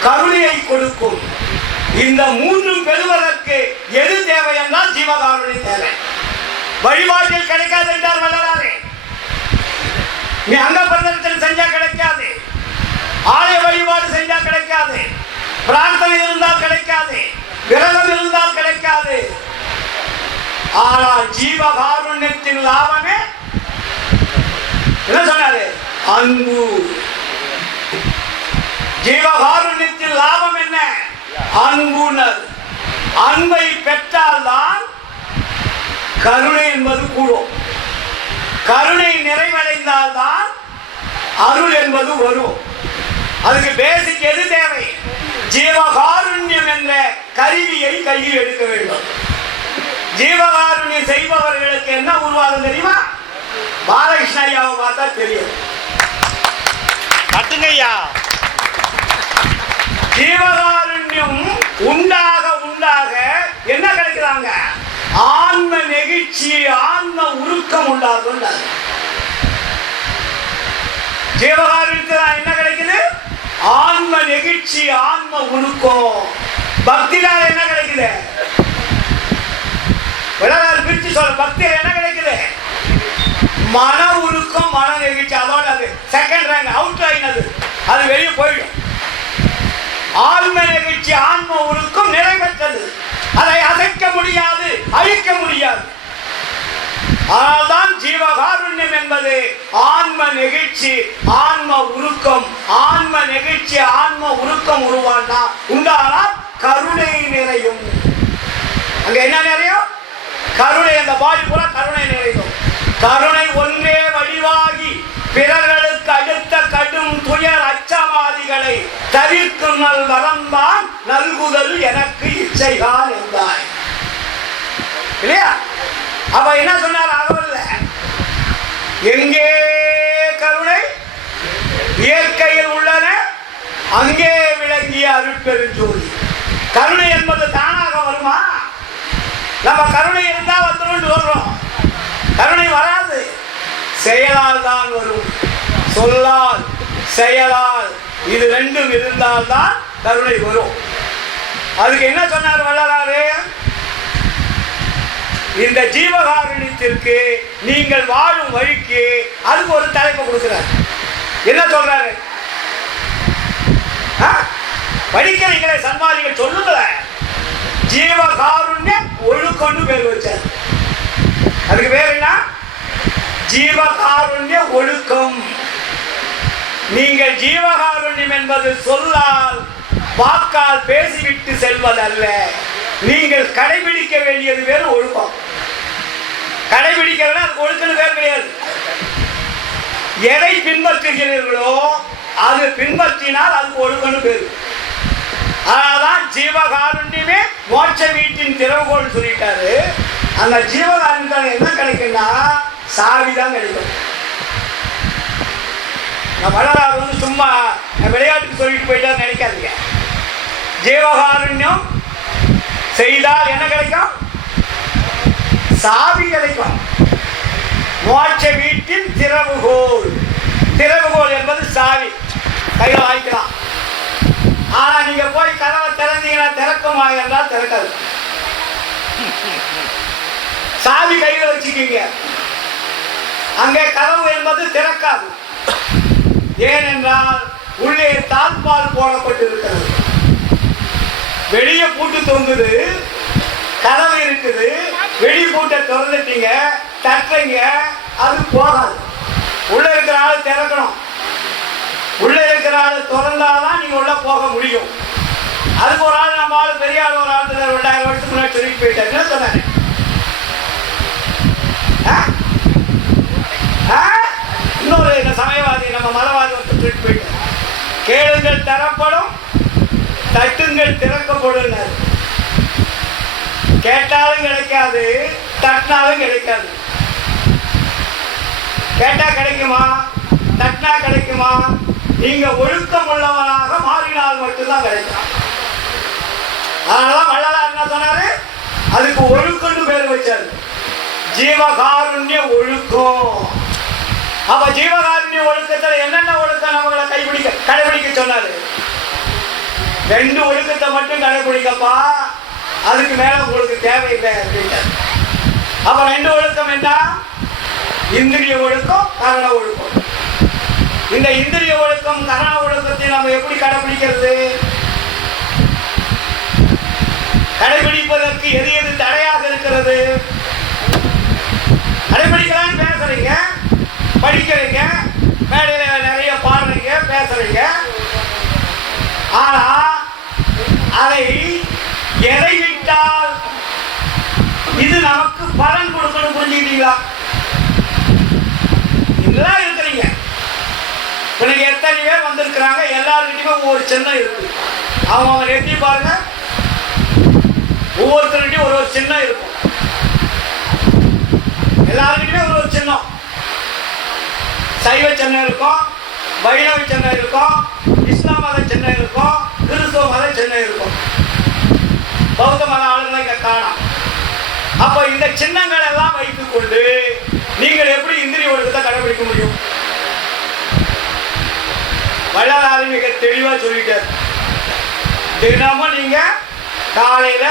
கருணையை கொடுக்கும். இந்த 3 பெறுவதற்கு எது தேவை என்றால் ஜீவகாருண்யம் தேவை. வழிபாட்டில் கிடைக்காது என்றார் வள்ளலாரே. நீ அங்க பிரதர்சனம் செஞ்சா கிடைக்காது, ஆலய வழிபாடு செஞ்சா கிடைக்காது, பிரார்த்தனை இருந்தால் கிடைக்காது, விரதம் இருந்தால் கிடைக்காது. ஆனால் ஜீவகாருண்யத்தின் லாபமே என்ன சொன்னாரு? அன்பு. ஜீவகாருண்யத்தின் லாபம் என்ன? அன்புனர். அன்பை பெற்றால்தான் கருணை என்பது கூடும். கருணை நிறைவடைந்தால்தான் அருள் என்பது வரும். அதுக்கு பேசிக் எது தேவை? ஜீவகாருண்யம் என்ற கருவியை கையில் எடுக்க வேண்டும். ஜீவகாருண்யம் செய்பவர்களுக்கு என்ன உருவாகும் தெரியுமா? பாலகிருஷ்ண ஐயாவை பார்த்தா தெரியும். கட்டுங்கய்யா. ஜீவகாருண்யம் உண்டாக உண்டாக என்ன கிடைக்கிறாங்க? ஆன்ம நெகிழ்ச்சி, ஆன்ம உருக்கம் உண்டாகும். ஜீவகாருண்யத்தில் என்ன கிடைக்குது? ஆன்ம நெகிழ்ச்சி, ஆன்ம உருக்கம். பக்தியால் என்ன கிடைக்குது? பிரிச்சு சொல்ல, பக்தியில் என்ன கிடைக்குது? மன உருக்கம், மன நெகிழ்ச்சி. அதோட அது செகண்ட் ரேங்க், அவுட் ஆயினது, அது வெளியே போயிடும். ஆன்ம நெகிழ்ச்சி, ஆன்ம உருக்கம் நிறைவேற்றது. அதை அசைக்க முடியாது, அழிக்க முடியாது. அதனால்தான் ஜீவகாருண்யம் என்பது ஆன்ம நெகிழ்ச்சி, ஆன்ம உருக்கம். ஆன்ம நெகிழ்ச்சி, ஆன்ம உருக்கம் உண்டானால் கருணை நிறையும். அங்க என்ன நிறையும்? கருணை. அந்த பாடி பூரா கருணை நிறையும். கருணை ஒன்றே வடிவாகி பிறர்களுக்கு அடுத்த கடும் துயர் அச்சமாதிகளை தவிர்க்கும் நல் வரம்தான் நல்குதல் எனக்கு இச்சைதான் என்றாய். இல்லையா? அப்ப என்ன சொன்னார் ஆகவல்ல? எங்கே கருணை இயற்கையில் உள்ளன அங்கே விளங்கிய அருட்பெருஞ்சோதி. கருணை என்பது தானாக வருமா? நம்ம கருணை இருந்தா வந்துடும் சொல்றோம். கருணை வராது, செயலால் தான் வரும். சொல்லால் செயலால் இது ரெண்டும் இருந்தால்தான் கருணை வரும். அதுக்கு என்ன சொன்னார் வள்ளலாறு? இந்த ஜீவகாருண்யத்திற்கு நீங்கள் வாழும் வழிக்கு அதுக்கு ஒரு தலைப்பு கொடுக்கிறார். என்ன சொல்றாரு? படிக்கிறீங்களே சன்மாதிகள், சொல்லுங்களேன். ஜீவகாருண்ய ஒழுக்கொண்டு பேர் வச்சார். அதுக்கு பேர் என்ன? ஜீவகாருண்ய ஒழுக்கம். நீங்கள் ஜீவகாருண்யம் என்பது சொல்லால் வாக்கால் பேசிவிட்டு செல்வதல்ல. நீங்கள் கடைபிடிக்க வேண்டியது வேறு ஒழுக்கம். கடைபிடிக்கிறதுனா அது ஒழுக்கம் வேறு கிடையாது. எதை பின்பற்றுகிறீர்களோ அது பின்பற்றினால் அதுக்கு ஒழுக்கம் பேரு. அதனால்தான் ஜீவகாருண்யமே மோட்ச வீட்டின் திறவுகோல் சொல்லிட்டாரு. அந்த ஜீவகாருண்யம் என்ன கிடைக்குன்னா சாவிதான் கிடைக்கும். வள்ளலார் வந்து சும்மா விளையாட்டுக்கு சொல்லிட்டு போயிட்டா நினைக்காதீங்க. ஜீவகாருண்யம் செய்தால் என்ன கிடைக்கும்? சாவி கிடைக்கும். மோட்ச வீட்டின் திறவுகோல். திறவுகோல் என்பது சாவி, கையில் வாங்கிக்கலாம். ஆனா நீங்க போய் கதவை திறந்தீங்கன்னா திறக்குமா என்றால் திறக்காது. சாவி கையில் வச்சுக்கீங்க, அங்கே கதவு என்பது திறக்காது. ஏனென்றால் உள்ளே தாழ்பால் போடப்பட்டிருக்கிறது. வெளியே பூட்டு தொங்குது, கதவு இருக்குது. வெளி பூட்டை திறந்துட்டீங்க, தட்டுறீங்க, அது போகாது. உள்ள இருக்கிற ஆள் திறக்கணும். உள்ள இருக்கிற ஆள் திறந்தாதான் நீங்க உள்ள போக முடியும். அதுக்கு ஒரு ஆள், நம்ம ஆள் பெரிய ஆள், ஒரு ஆள் 2000 வருஷத்துக்கு முன்னாடி சொல்லிட்டு போயிட்டாரு. என்ன சொன்னாரு? இன்னொரு சமயவாதி, நம்ம மதவாதி ஒருத்தர் சொல்லிட்டு போயிட்டார். கேளுங்கள் தரப்படும், தட்டுங்கள் திறக்கப்படும். கேட்டாலும் கிடைக்காது, தட்டினாலும் கிடைக்காது. கேட்டா கிடைக்குமா? தட்டினா கிடைக்குமா? நீங்க ஒழுக்கம் உள்ளவனாக மாறினால் மட்டும்தான் கிடைக்கும். அதனாலதான் வள்ளலார் என்ன சொன்னாரு? அதுக்கு ஒழுக்கம்னு பேர் வச்சாரு. ஜீவகாருண்ய ஒழுக்கம். அப்ப ஜீவகாருண்ய ஒழுக்கத்துல என்னென்ன ஒழுக்கம் நம்மளை கடைபிடிக்க சொன்னாரு? 2 ஒழுக்கத்தை மட்டும் கடைபிடிக்கப்பா, அதுக்கு மேல உங்களுக்கு தேவையில்லை அப்படின்ட்டார். அப்ப 2 ஒழுக்கம் என்ன? இந்திரிய ஒழுக்கம், கரண ஒழுக்கம். இந்த இந்திரிய ஒழுக்கம், கரண ஒழுக்கத்தை நம்ம எப்படி கடைபிடிக்கிறது? கடைபிடிப்பதற்கு எது எது தடையாக இருக்கிறது? கடைபிடிக்கலான்னு பேசுறீங்க, படிக்கிறீங்க, மேடையில நிறைய பாடுறீங்க, பேசுறீங்க. ஆனா அதை எதை விட்டால் இது நமக்கு பலன் கொடுக்கணும் புரிஞ்சுக்கிட்டீங்களா? இதெல்லாம் இருக்கிறீங்க. இன்னைக்கு எத்தனை பேர் வந்திருக்கிறாங்க, எல்லாருக்கிட்டையுமே ஒவ்வொரு சின்னம் இருக்கு. அவங்க எத்தி பாருங்க, ஒவ்வொருத்தருக்கிட்டையும் ஒரு சின்னம் இருக்கும். எல்லாருக்கிட்டையுமே ஒரு சின்னம். சைவ சின்னம் இருக்கும், வைணவ சின்னம் இருக்கும், இஸ்லாம் மத சின்னம் இருக்கும், கிறிஸ்துவ மத சின்னம் இருக்கும். பௌத்த மத ஆளுங்களை இங்க காணோம். அப்ப இந்த சின்னங்கள் எல்லாம் வைத்துக் கொண்டு நீங்கள் எப்படி இந்திரிய ஒழுக்கத்தை கடைபிடிக்க முடியும்? வள்ளலார் மிக தெளிவா சொல்லிட்டார். தினமும் நீங்க காலையில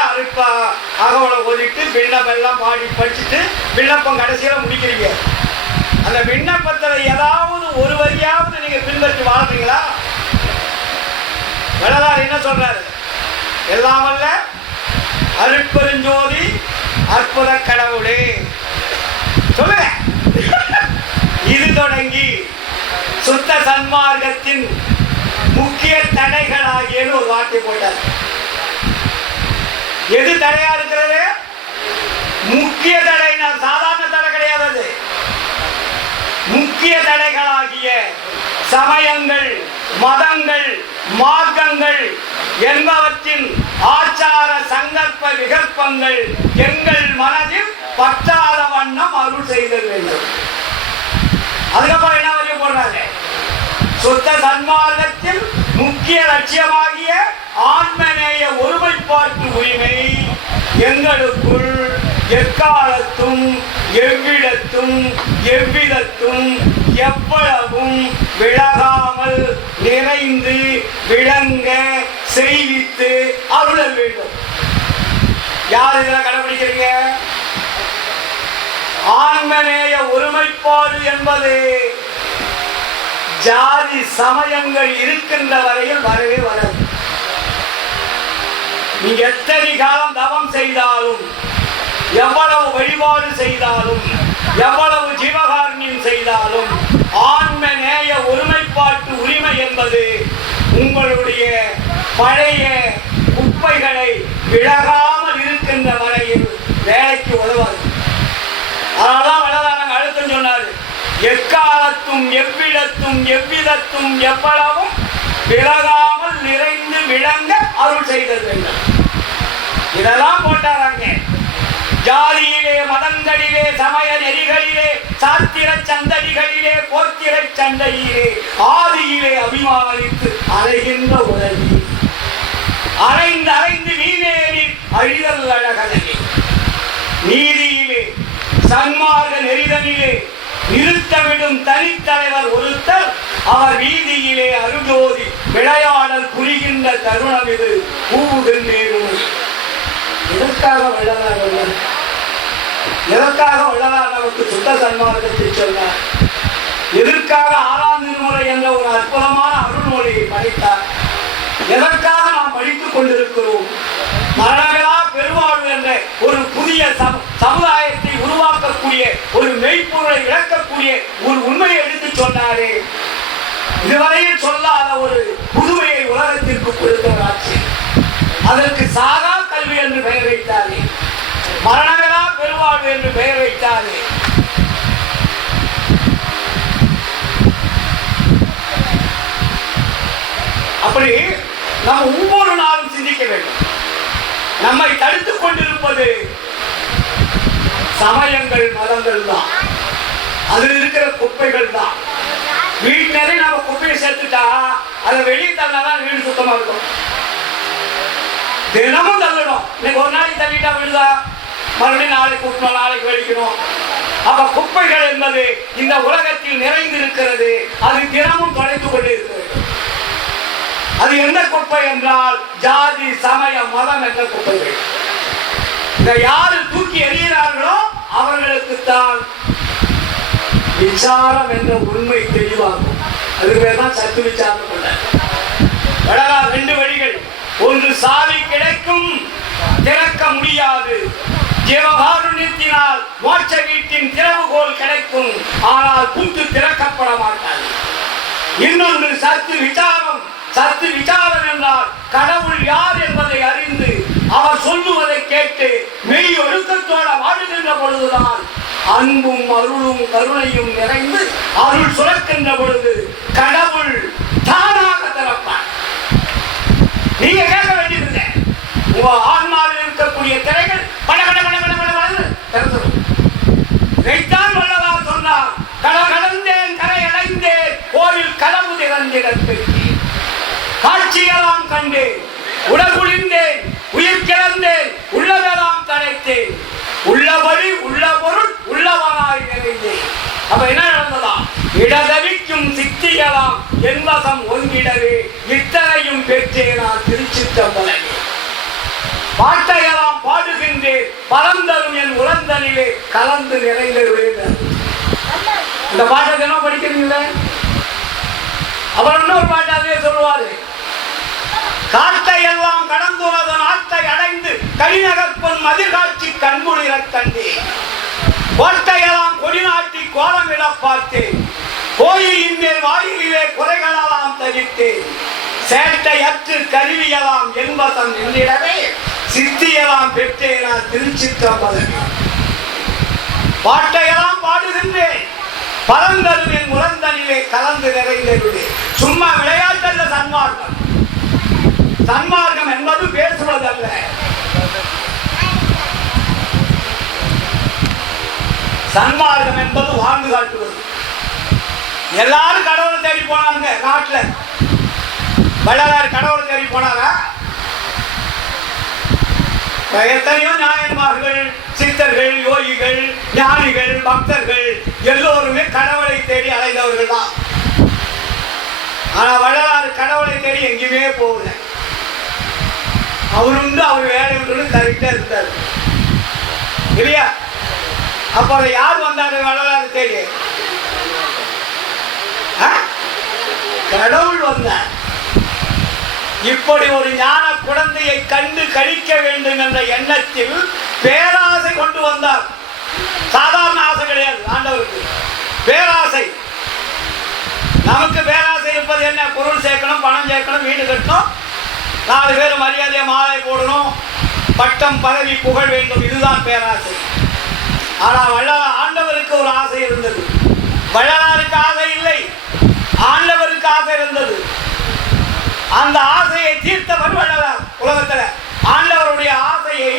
அகவலை ஓதிட்டு விண்ணப்பம் எல்லாம் பாடி படிச்சுட்டு விண்ணப்பம் கடைசியில முடிக்கிறீங்க. அந்த விண்ணப்பத்துல ஏதாவது ஒரு வரியாவது நீங்க பின்பற்றி வாழ்றீங்களா? வள்ளலார் என்ன சொல்றாரு? எல்லாம் அல்ல அருட்பெருஞ்சோதி அற்புத கடவுளே, சொல்லுங்க. இது தொடங்கி சுத்த சன்மார்க்கத்தின் முக்கிய தடைகள் ஆகிய ஒரு வார்த்தை போட்டார். எது தடையா இருக்கிறது? முக்கிய தடை, சாதாரண தடை கிடையாது. முக்கிய தடைகளாகிய சமயங்கள், மதங்கள், மார்க்கங்கள் என்பவற்றின் ஆச்சார சங்கல்ப விகற்பங்கள் எங்கள் மனதில் பற்றாத வண்ணம் அருள் செய்தல் வேண்டும். அதுக்கப்புறம் என்ன வரைய போடுறாங்க? சுத்த சன்மார்க்கத்தில் முக்கிய லட்சியமாகிய ஆன்மநேய ஒருமைப்பாட்டு உரிமை எங்களுக்குள் எக்காலத்தும் எவ்விடத்தும் எவ்விதத்தும் எவ்வளவும் விலகாமல் நிறைந்து விளங்க செய்வித்து அருள வேண்டும். யார் இதெல்லாம் கடைபிடிக்கிறீங்க? ஆன்மநேய ஒருமைப்பாடு என்பது ஜாதி சமயங்கள் இருக்கின்ற வரையில் வரவே வராது. நீங்க எத்தனை காலம் தவம் செய்தாலும், எவ்வளவு வழிபாடு செய்தாலும், எவ்வளவு ஜீவகாருண்யம் செய்தாலும், ஆன்மநேய ஒருமைப்பாட்டு உரிமை என்பது உங்களுடைய பழைய குப்பைகளை விலகாமல் இருக்கின்ற வரையில் வேலைக்கு உதவாது. அதனால்தான் வளரான அழுத்தம் சொன்னாரு, எக்காலத்தும் எவ்விடத்தும் எவ்விதத்தும் எவ்வளவும் விலகாமல் நிறைந்து விளங்க அருள் செய்தது வேண்டும். இதெல்லாம் போட்டாராங்க. ஜாதியிலே, மதங்களிலே, சமய நெறிகளிலே, சாத்திர சந்தடிகளிலே, போத்திர சண்டையிலே, ஆதியிலே அபிமானித்து அலைகின்ற உதவி அலைந்து அலைந்து வீணேறி அழிதல் அழகனே. நீதியிலே, சன்மார்க்க நெறிதனிலே நிறுத்தவிடும் தனித்தலைவர் ஒருத்தர் அவர் வீதியிலே அருஜோதி விளையாடல் புரிகின்ற தருணம் இது. பூவுகின்றேன். எதற்காக வள்ளலார் எதற்காக வள்ளலார் நமக்கு சுத்த சன்மார்க்கத்தை சொன்னார்? எதற்காக 6ஆம் திருமுறை என்ற ஒரு அற்புதமான அருள்மொழியை படைத்தார்? எதற்காக நாம் படித்துக் கொண்டிருக்கிறோம்? மரணங்களா பெருவாழ்வு என்ற ஒரு புதிய சமுதாயத்தை உருவாக்கக்கூடிய, ஒரு மெய்ப்பொருளை விளக்கக்கூடிய ஒரு உண்மையை எடுத்து சொன்னாரே. இதுவரையில் சொல்லாத ஒரு புதுமையை உலகத்திற்கு கொடுத்த ஆட்சி. அதற்கு சாகா கல்வி என்று பெயர் வைத்தாரே, மரணங்களா பெருவாழ்வு என்று பெயர் வைத்தாரே. அப்படி நாம் ஒவ்வொரு நாளும் சிந்திக்க வேண்டும். நம்மை தடுத்துக் கொண்டிருப்பது சமயங்கள், மதங்கள் தான். அதில் இருக்கிற குப்பைகள் தான். வீட்டிலே நம்ம குப்பையை சேர்த்துட்டா அதை வெளியே தள்ளினாதான் வீடு சுத்தமா இருக்கும். தினமும் தள்ளணும். இன்னைக்கு ஒரு நாளைக்கு தள்ளிட்டா விழுதா, மறுபடியும் நாளைக்கு கூட்டணும், நாளைக்கு வெளிக்கணும். அப்ப குப்பைகள் என்பது இந்த உலகத்தில் நிறைந்து இருக்கிறது. அது தினமும் தொலைத்து கொண்டே இருக்கிறது. அது என்ன குப்பை என்றால் ஜாதி, சமய, மதம் என்ற குப்பைகள். இதை யாரு தூக்கி எறிகிறார்களோ அவர்களுக்குத்தான் விசாரம் என்ற உண்மை தெளிவாகும். அதுக்கு பேர் தான் சத்து விசாரம் கொண்ட. வளரா 2 வழிகள். ஒன்று, சாவி கிடைக்கும், திறக்க முடியாது. ஜீவகாருண்யத்தினால் மோட்ச வீட்டின் திறவுகோல் கிடைக்கும், ஆனால் பூத்து திறக்கப்பட மாட்டாது. இன்னொன்று சத்து விசாரம். சத்து விசாரம் என்றால் கடவுள் யார் என்பதை அறிந்து அவர் சொல்லுவதை கேட்டு மெய் ஒழுக்கத்தோட வாழுகின்ற பொழுதுதான் அன்பும் அருளும் கருணையும் நிறைந்து அருள் சுரக்கின்ற பொழுது கடவுள் தானாக திறப்பார். நீங்க கேட்க வேண்டியது, உங்க ஆன்மாவில் இருக்கக்கூடிய திரைகள் பட பட பட பட பட திறந்துடும். இதைத்தான் வள்ளலார் சொன்னார், கடந்தேன் கரை அடைந்தேன் கோவில் கதவு திறந்திடப்பேன். காட்சியெல்லாம் கண்டேன், உடல் குளிர்ந்தேன், உயிர் கிடந்தேன், உள்ளதெல்லாம் தடைத்தேன், உள்ளபடி உள்ள பொருள் உள்ளவனாய் நிறைந்தேன். அப்ப என்ன நடந்ததா? இடதவிக்கும் சித்தியலாம் என்பதம் ஒன்றிடவே இத்தனையும் பெற்றேன் திருச்சிற்றம்பலமே. பாட்டையெல்லாம் பாடுகின்றேன், பரந்தரும் என் உலந்தனிலே கலந்து நிறைந்தேன். இந்த பாட்டை தினம் படிக்கிறீங்களே. அவர் இன்னொரு பாட்டாவே சொல்லுவாரு, காட்டை எல்லாம் கடந்துள்ளது நாட்டை அடைந்து கலிநகர்ப்பன் மதிர்காட்சி கண்குளிரக் கண்டே. கோட்டையெல்லாம் கொடி நாட்டி கோலமிட பார்த்தேன். கோயிலின் மேல் வாயிலே குறைகளெல்லாம் தவித்தேன். சேட்டையற்று கருவியலாம் என்பதன் என்னிடவே சித்தியெல்லாம் பெற்றேன் நான் திருச்சிற்றம்பலம். பாட்டையெல்லாம் பாடுகின்றேன். பரந்தருவின் முரந்தனிலே கலந்து நிறைந்தருளே. சும்மா விளையாட்டல்ல சன்மார்க்கம். சன்மார்க்கம் என்பது பேசுவதல்ல. சன்மார்க்கம் என்பது வாழ்ந்து காட்டுவது. எல்லாரும் கடவுளை தேடி போனாங்க நாட்டுல. வள்ளலார் கடவுளை தேடி போனாரா? எத்தனையோ நாயன்மார்கள், சித்தர்கள், யோகிகள், ஞானிகள், பக்தர்கள் எல்லோருமே கடவுளை தேடி அலைந்தவர்கள் தான். ஆனா வள்ளலார் கடவுளை தேடி எங்கேயுமே போகல. அவருண்டு அவர் வேலை உண்டு கரெக்டா இருந்தார் இல்லையா? அப்ப யார் வந்தாரு வள்ளலார் தேடி? கடவுள் வந்தார். இப்படி ஒரு ஞான குழந்தையை கண்டு கழிக்க வேண்டும் என்ற எண்ணத்தில் பேராசை கொண்டு வந்தார். சாதாரண ஆசை கிடையாது ஆண்டவருக்கு, பேராசை. நமக்கு பேராசை இருப்பது என்ன? பொருள் சேர்க்கணும், பணம் சேர்க்கணும், வீடு கட்டணும், 4 பேர் மரியாதையை மாலை போடணும், பட்டம் பதவி புகழ் வேண்டும், இதுதான் பேராசை. ஆனால் வள்ளலார் ஆண்டவருக்கு ஒரு ஆசை இருந்தது. வள்ளலாருக்கு ஆசை இல்லை, ஆண்டவருக்கு ஆசை இருந்தது. அந்த ஆசையை தீர்த்தவர் வள்ளலார். உலகத்துல ஆண்டவருடைய ஆசையை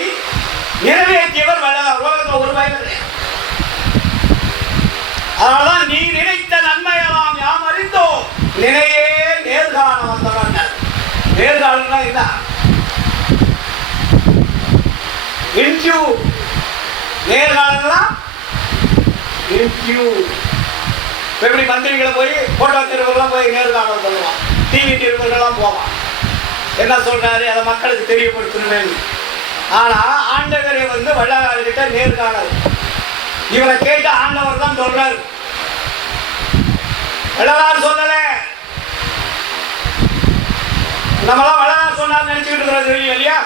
நிறைவேற்றியவர் வள்ளலார். உலகத்துல ஒரு வயது கிடையாது. அதனால்தான் நீ நினைத்த நன்மையெல்லாம் யாம் அறிந்தோ நினையே நேர்காணம் வந்தவன். நேர்காணம்னா என்ன? இன்ட்யூ. நேர்காணம்லாம் இன்ட்யூ. எப்படி மந்திரிகளை போய் போட்டோ திருவெல்லாம் போய் நேர்காணல் பண்ணுவான், டிவி நிருபர்கள்லாம் போவான். என்ன சொல்றாரு அதை மக்களுக்கு தெரியப்படுத்தணும். ஆனா ஆண்டவரை வள்ளலார்கிட்ட நேர்காணல். இவரை கேட்டு ஆண்டவர் தான் சொல்றாரு, வள்ளலார் சொல்லல. நம்மளாம் வள்ளலார் சொன்னார் நினைச்சுக்கிட்டு இருக்கிறது இல்லையா?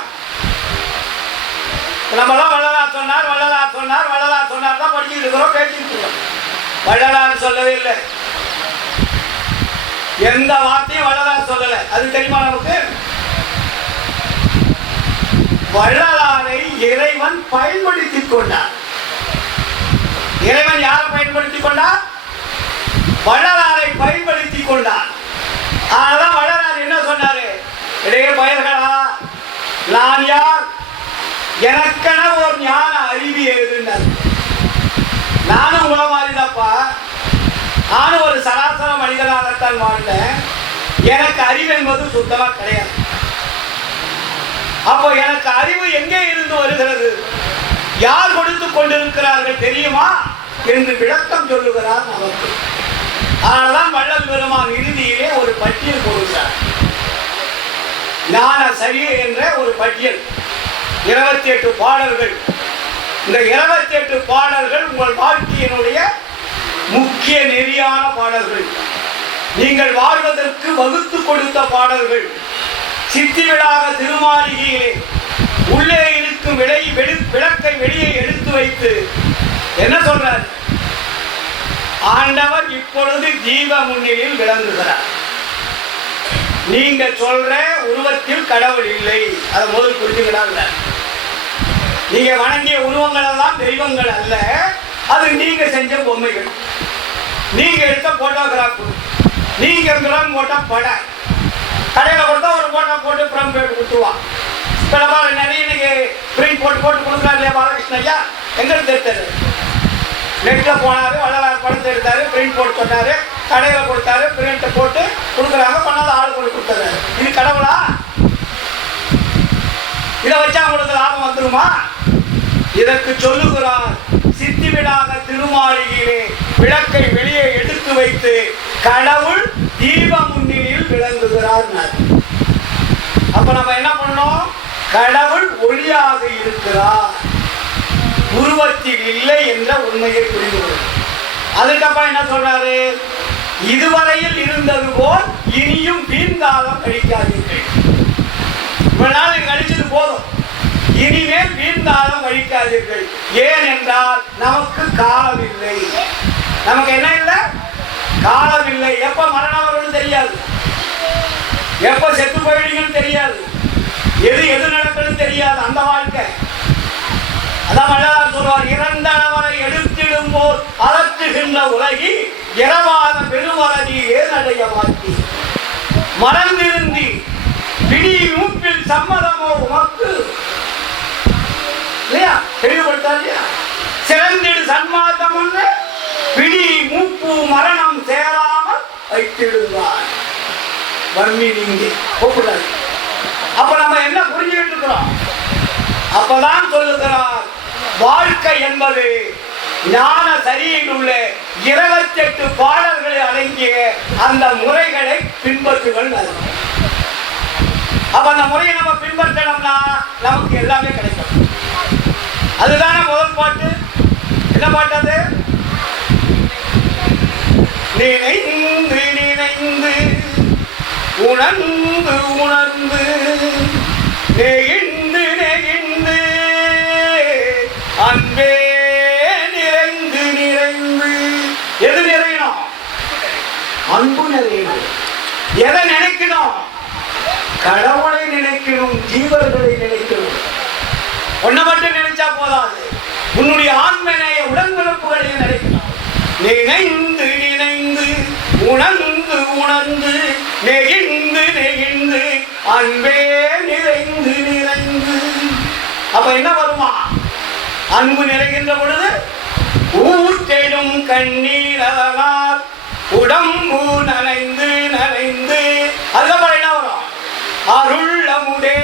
நம்மளாம் வள்ளலார் சொன்னார் வள்ளலார் சொன்னார் வள்ளலார் சொன்னார் தான் படிச்சுட்டு இருக்கிறோம், பேசிட்டு இருக்கிறோம். வள்ளலார் சொல்லவே இல்லை. எந்த வார்த்தையும் வள்ளலார் சொல்லல. அது தெரியுமா நமக்கு? வள்ளலாரை இறைவன் பயன்படுத்திக் கொண்டார். இறைவன் யாரை பயன்படுத்திக் கொண்டார்? வள்ளலாரை பயன்படுத்திக் கொண்டார். அதனால வள்ளலார் என்ன சொன்னாரு? இடையே பயர்களா, நான் யார்? எனக்கென ஒரு ஞான அறிவு எழுதுனார். நானும் உங்களை மாதிரிதாப்பா, நானும் ஒரு சராசர மனிதனாகத்தான் வாழ்ந்தேன். எனக்கு அறிவு என்பது சுத்தமா கிடையாது. அப்போ எனக்கு அறிவு எங்கே இருந்து வருகிறது, யார் கொடுத்து கொண்டிருக்கிறார்கள் தெரியுமா என்று விளக்கம் சொல்லுகிறார் நமக்கு. அதனால்தான் வள்ளல் பெருமான் இறுதியிலே ஒரு பட்டியல் போடுகிறார். ஞான சரியை என்ற ஒரு பட்டியல், 28 பாடல்கள். இந்த 28 பாடல்கள் உங்கள் வாழ்க்கையினுடைய முக்கிய நெறியான பாடல்கள், நீங்கள் வாழ்வதற்கு வகுத்து கொடுத்த பாடல்கள். சித்தி விழாக திருமாளிகையிலே உள்ளே இருக்கும் விளக்கை வெளியே எடுத்து வைத்து என்ன சொல்றார்? ஆண்டவர் இப்பொழுது ஜீவ முன்னிலையில் விளங்குகிறார். நீங்க சொல்ற உருவத்தில் கடவுள் இல்லை, அதை முதல் புரிஞ்சுக்கிறாங்க. நீங்க வணங்கிய உருவங்கள் எல்லாம் தெய்வங்கள் அல்ல, அது நீங்க செஞ்ச பொம்மைகள், நீங்க எடுத்த போட்டோகிராஃப், நீங்க கிராம் போட்ட படம். கடையில் கொடுத்தா ஒரு போட்டோ போட்டு ஃப்ரம் பேட் கொடுத்துருவான். நிறைய இன்னைக்கு பிரிண்ட் போட்டு கொடுக்குறாரு இல்லையா பாலகிருஷ்ண ஐயா? எங்க எடுத்தாரு? நெட்ல போனாரு, வள்ளலார் படத்தை எடுத்தாரு, பிரிண்ட் போட்டு சொன்னாரு, கடையில் கொடுத்தாரு, பிரிண்ட் போட்டு கொடுக்குறாங்க, பண்ணாத ஆள் கொண்டு கொடுத்தாரு. இது கடவுளா? இதை வச்சா உங்களுக்கு லாபம் வந்துருமா? இதற்கு சொல்லுகிறார், சித்தி விழாக திருமாளிகையிலே விளக்கை வெளியே எடுத்து வைத்து கடவுள் தீப முன்னிலையில் விளங்குகிறார். அப்ப நம்ம என்ன பண்ணோம்? கடவுள் ஒளியாக இருக்கிறார், உருவத்தில் இல்லை என்ற உண்மையை புரிந்து. அதுக்கப்புறம் என்ன சொல்றாரு? இதுவரையில் இருந்தது போல் இனியும் வீண் காலம் கழிக்காதீர்கள். இவ்வளவு நாள் கழிச்சது போதும், இனிமேல் வீழ்ந்தாலும் வழிக்காதீர்கள். ஏனென்றால் நமக்கு காலம் இல்லை. நமக்கு என்ன இல்லை? காலம் இல்லை. எப்ப மரணம் வரும்னு தெரியாது, எப்ப செத்து போயிடுங்கன்னு தெரியாது, எது நடக்குன்னு தெரியாது. அந்த வாழ்க்கை அதான் வள்ளலார் சொல்வார், இறந்தவரை எடுத்திடும் போல் அலற்றுகின்ற உலகி இரவாத பெருமலகி ஏனடைய மாற்றி மறந்திருந்தி பிடி மூப்பில் சம்மதமோ உமக்கு இல்லையா? தெளிவுபடுத்தா இல்லையா? சிறந்திடு சன்மார்க்கம் ஒன்று பிடி மூப்பு மரணம் சேராமல் வைத்திடுவார். வர்மி நீங்க கூப்பிடாது. அப்ப நம்ம என்ன புரிஞ்சுக்கிட்டு இருக்கிறோம்? அப்பதான் சொல்லுகிறார், வாழ்க்கை என்பது ஞான சரியில் உள்ள 28 பாடல்களை அடங்கிய அந்த முறைகளை பின்பற்றுகள். அப்ப அந்த முறையை நம்ம பின்பற்றணும்னா நமக்கு எல்லாமே கிடைக்கும். அதுதானே முதல் பாட்டு. என்ன பாட்டு அது? நினைந்து நினைந்து உணர்ந்து உணர்ந்து நெகிழ்ந்து நெகிழ்ந்து அன்பே நிறைந்து நிறைந்து. எது நிறையணும்? அன்பு நிறையணும். எதை நினைக்கணும்? கடவுளை நினைக்கணும், ஜீவர்களை நினைக்கணும். ஒன்ன மட்டும் நினைச்சா போதாது, உன்னுடைய ஆன்மனைய உடன்பிறப்புகளை நினைக்கணும். நினைந்து நினைந்து உணர்ந்து உணர்ந்து நெகிழ்ந்து நெகிழ்ந்து அன்பே நிறைந்து நிறைந்து. அப்ப என்ன வருமா? அன்பு நிறைகின்ற பொழுது ஊற்றெடும் கண்ணீர் அதனால் உடம்பு நனைந்து நனைந்து. அதுக்கப்புறம் என்ன வரும்? அருள்ளமுதே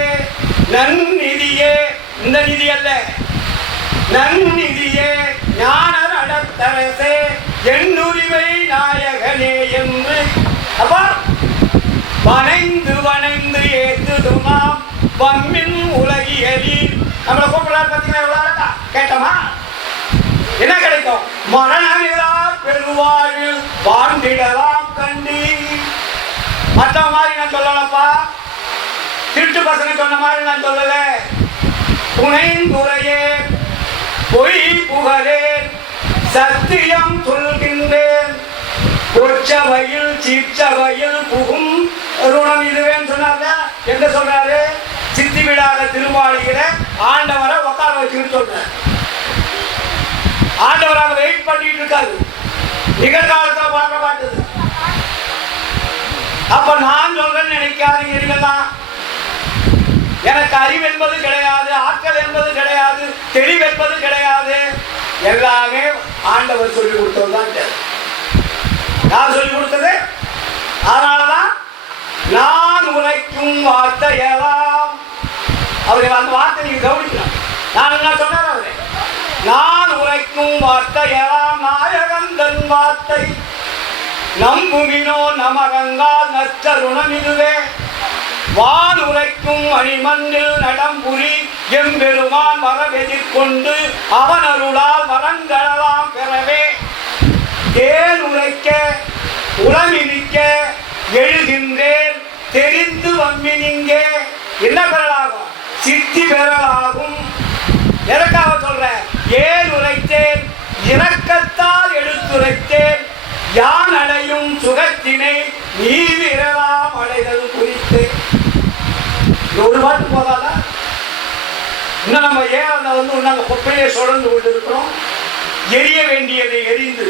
நன்னிதியே. இந்த நிதி அல்ல, நன்னிதியே ஞான நடத்தரசே என்னுரிமை நாயகனே என்று. அப்ப வனைந்து வனைந்து ஏத்துதுமாம் வம்மின் உலகியலி. நம்மளை கூப்பிடலாம் பார்த்தீங்கன்னா எவ்வளோ அழகா கேட்டோமா? என்ன கிடைக்கும்? மரணமிலா பெருவாழ்வில் வாழ்ந்திடலாம் கண்டி. மற்ற மாதிரி நான் சொல்லலப்பா, திருட்டு பசங்க சொன்ன மாதிரி நான் சொல்லல. புனைந்துரையே பொய் புகழேன் சத்தியம் சொல்கின்றேன் கொச்சவையில் சீச்சவையில் புகும் ருணம் இதுவேன்னு சொன்னாங்க. எங்க சொல்றாரு? சித்தி விடாத திருமாளிகிற ஆண்டவரை உட்கார வச்சுக்கிட்டு சொல்ற. ஆண்டவராக வெயிட் பண்ணிட்டு இருக்காரு, நிகழ்காலத்தில் பார்க்க மாட்டது. அப்ப நான் சொல்றேன்னு நினைக்காதீங்க. இருக்கலாம், எனக்கு அறிவு என்பது கிடையாது, ஆற்றல் என்பது கிடையாது, தெளிவு என்பது கிடையாது. எல்லாமே ஆண்டவர் சொல்லிக் கொடுத்ததுதான். யார் சொல்லிக் கொடுத்தது? அதனாலதான் நான் உரைக்கும் வார்த்தையெல்லாம். அவர்கள் அந்த வார்த்தை நீங்க கவனிக்கலாம். நான் என்ன சொன்னார் அவரு? நான் உரைக்கும் வார்த்தையெல்லாம் நாயகந்தன் வார்த்தை நம்புகினோ நமகங்கால் நச்சருணம் இதுவே. வான் உரைக்கும் மணிமண்ணில் நடம்புரி எம்பெருமான் வரவெதிர்கொண்டு அவன் அருளால் வரங்களெல்லாம் பெறவே. தேன் உரைக்க உளமினிக்க எழுகின்றேன் தெரிந்து வம்மினிங்கே. என்ன பெறலாகும்? சித்தி பெறலாகும். எதற்காக சொல்ற? ஏன் உரைத்தேன்? இரக்கத்தால் எடுத்துரைத்தேன். யான் அடையும் சுகத்தினை நீ விரலாம் அடைதல் குறித்து. ஒரு பாட்டு போதாதா? இன்னும் நம்ம ஏன் நாங்க குப்பையை சுழந்து கொண்டு இருக்கிறோம்? எரிய வேண்டியதை எரிந்து,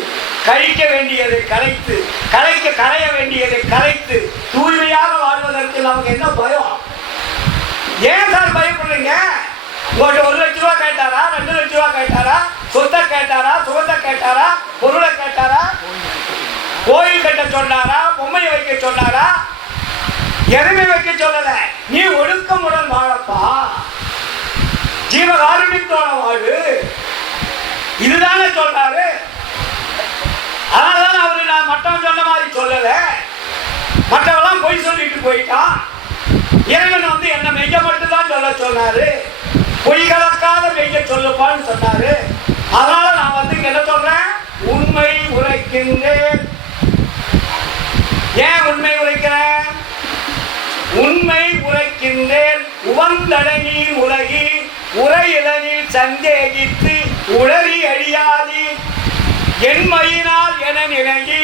கழிக்க வேண்டியதை கரைத்து, களைய வேண்டியதை கரைத்து தூய்மையாக வாழ்வதற்கு நமக்கு என்ன பயம்? ஏன் சார் பயப்படுறீங்க? உங்கள்கிட்ட 1 லட்ச ரூபா கேட்டாரா, 2 லட்ச ரூபா கேட்டாரா, சொத்தை கேட்டாரா, சுகத்தை கேட்டாரா, பொருளை கேட்டாரா, கோயில் கட்ட சொன்னாரா, பொம்மையை வைக்க சொன்னாரா? எதுவுமே வைக்க சொல்லல. நீ ஒழுக்கமுடன் வாழப்பா, ஜீவகாருண்யத்தோட வாழு, இதுதானே சொல்றாரு. அதனாலதான் அவரு நான் மற்றவன் சொன்ன மாதிரி சொல்லல. மற்றவெல்லாம் பொய் சொல்லிட்டு போயிட்டான். இறைவன் என்ன மெய்ய மட்டும் தான் சொல்ல சொன்னாரு, பொய் கலக்காத மெய்ய சொல்லுப்பான்னு சொன்னாரு. அதனால நான் என்ன சொல்றேன்? உண்மை உரைக்கின்றேன். ஏன் உண்மை உரைக்கிறேன்? உண்மை உரைக்கின்றேன். உவந்தடங்கி உலகி உரையிலனில் சந்தேகித்து உளறி அழியாதி என்மையினால் என நினையி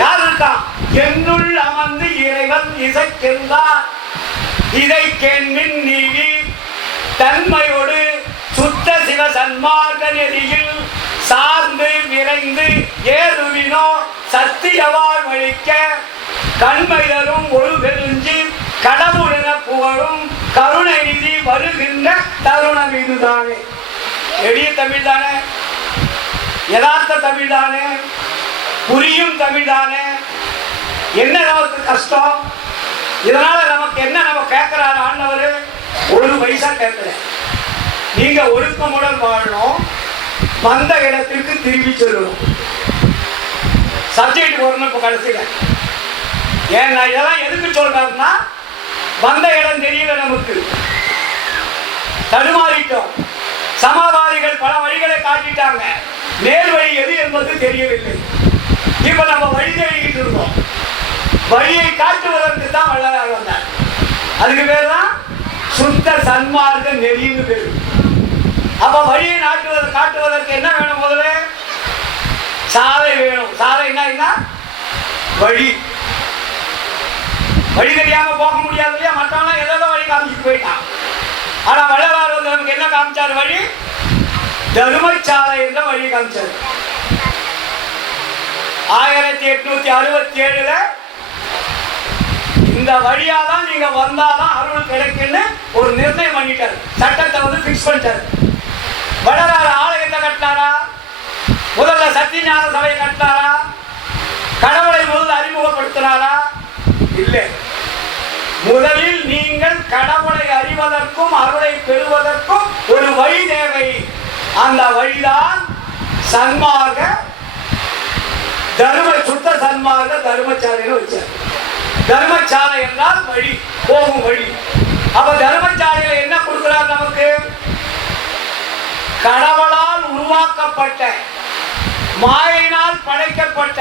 யார் இருக்கான்? என்னுள் அமர்ந்து இறைவன் இசைக்கின்றான். இதை கேண்மின் நீவி தன்மையோடு சுத்த சிவ சன்மார்க்க நெறியில் சார்ந்து விரைந்து ஏறுவினோ சத்தியவாள் வழிக்க கண்மைதரும் ஒரு பெருஞ்சி கடவுளென புகழும் கருணை நிதி வருகின்ற தருணம் இதுதானே. எளிய தமிழ் தானே, யதார்த்த தமிழ் தானே, புரியும் தமிழ் தானே. என்ன நமக்கு கஷ்டம்? இதனால நமக்கு என்ன நம்ம கேட்கிறாரு ஆண்டவர்? ஒரு பைசா கேட்கல. நீங்க ஒழுக்கமுடன் வாழணும், வந்த இடத்திற்கு திரும்பி சொல்லணும். சப்ஜெக்ட் வரணும். இப்ப கடைசியில ஏன் இதெல்லாம் எதுக்கு சொல்றாருன்னா, வந்த இடம் தெரியல, நமக்கு தடுமாறிட்டோம். சமவாதிகள் பல வழிகளை காட்டிட்டாங்க, நேர் வழி எது என்பது தெரியவில்லை. இப்ப நம்ம வழி தேடிக்கிட்டு இருக்கோம். வழியை காட்டுவதற்கு தான் வள்ளலார் வந்தார். அதுக்கு பேர் தான் சுத்த சன்மார்க்க நெறின்னு பேரு. அப்ப வழியை காட்டுவதற்கு என்ன வேணும்? முதல்ல சாலை வேணும். சாலை என்ன? வழி. வழி தெரியாம போக முடியாது இல்லையா? மற்றவங்க ஏதோ வழி காமிச்சுட்டு போயிட்டான். ஆனா வள்ளலார் வந்து நமக்கு என்ன காமிச்சார்? வழி தர்மசாலை என்ற வழி காமிச்சார். 1867 இந்த வழியாதான் நீங்க வந்தாதான் அருள் கிடைக்குன்னு ஒரு நிர்ணயம் பண்ணிட்டாரு. சட்டத்தை வந்து பிக்ஸ் பண்ணிட்டாரு. வள்ளலார் ஆலயத்தை கட்டினாரா? முதல்ல சத்தியஞான சபையை கட்டினாரா? கடவுளை முதல்ல அறிமுகப்படுத்தினாரா? இல்லை. முதலில் நீங்கள் கடவுளை அறிவதற்கும் அருளை பெறுவதற்கும் ஒரு வழி தேவை. அந்த வழிதான் சன்மார்க்க சுத்த சன்மார்க்க தர்மசாலைன்னு வச்சார். தர்மசாலை என்றால் வழி, போகும் வழி. அப்ப தர்மசாலையில என்ன கொடுக்கிறார் நமக்கு? கடவுளால் உருவாக்கப்பட்ட, மாயினால் படைக்கப்பட்ட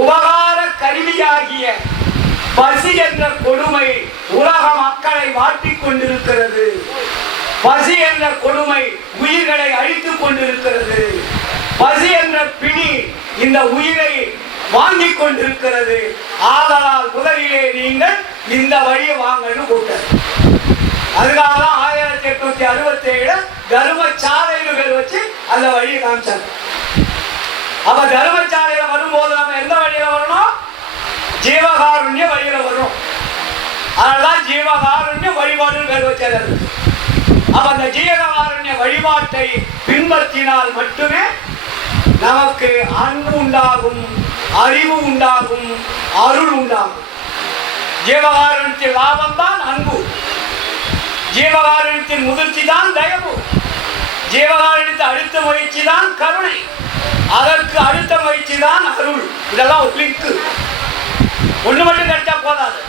உபகார கருவியாகிய பசி என்ற கொடுமை உலக மக்களை வாட்டிக் கொண்டிருக்கிறது. பசி என்ற கொடுமை உயிர்களை அழித்துக் கொண்டிருக்கிறது. பசி என்ற பிணி இந்த உயிரை வாங்கிக் கொண்டிருக்கிறது. ஆதலால் முதலிலே நீங்கள் இந்த வழியை வாங்கன்னு கூட்டார். அதுக்காக தான் 1867 தர்மசாலைன்னு பேர் வச்சு அந்த வழியை காமிச்சாங்க. அப்ப தர்மசாலையில வரும்போது நம்ம எந்த வழியில வரணும்? ஜீவகாருண்ய வழியில வரணும். அதனால்தான் ஜீவகாருண்ய வழிபாடுன்னு பேர் வச்சாரு. அப்ப அந்த ஜீவகாருண்ய வழிபாட்டை பின்பற்றினால் மட்டுமே நமக்கு அன்பு உண்டாகும், அறிவு உண்டாகும், அருள் உண்டாகும். ஜீவகாருண்யத்தின் லாபம் தான் அன்பு. ஜீவகாருண்யத்தின் முதிர்ச்சி தான் தயவு. ஜீவகாருண்யத்தை அடுத்த முயற்சி தான் கருணை. அதற்கு அடுத்த முயற்சி தான் அருள். இதெல்லாம் ஒரு லிங்க். ஒன்று மட்டும் கிடைச்சா போதாது,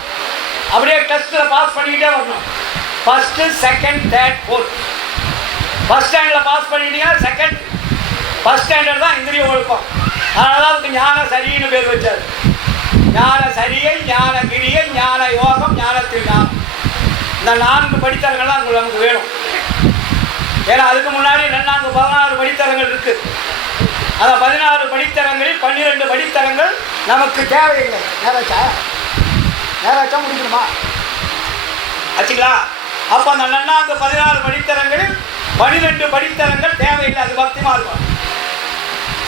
அப்படியே டெஸ்ட்ல பாஸ் பண்ணிக்கிட்டே வரணும். First, second, third, fourth. First ஸ்டாண்டர்ட்ல பாஸ் பண்ணிட்டீங்கன்னா செகண்ட், ஃபர்ஸ்ட் ஸ்டாண்டர்ட் தான் இந்திரிய ஒழுக்கம். அதனால அதுக்கு ஞான சரின்னு பேர் வச்சார். ஞான சரியை, ஞான கிரியை, ஞான யோகம், ஞானத்தில் ஞானம். இந்த 4 படித்தரங்கள்லாம் நமக்கு வேணும். ஏன்னா அதுக்கு முன்னாடி 14 படித்தரங்கள் இருக்கு. அந்த 16 படித்தரங்களில் 12 படித்தரங்கள் நமக்கு தேவையில்லை. நேராச்சா முடிக்கணுமா? ஆச்சுங்களா? அப்ப அந்த 16 படித்தரங்களில் 12 படித்தரங்கள் தேவையில்லை. அது பக்திமா இருக்கும்.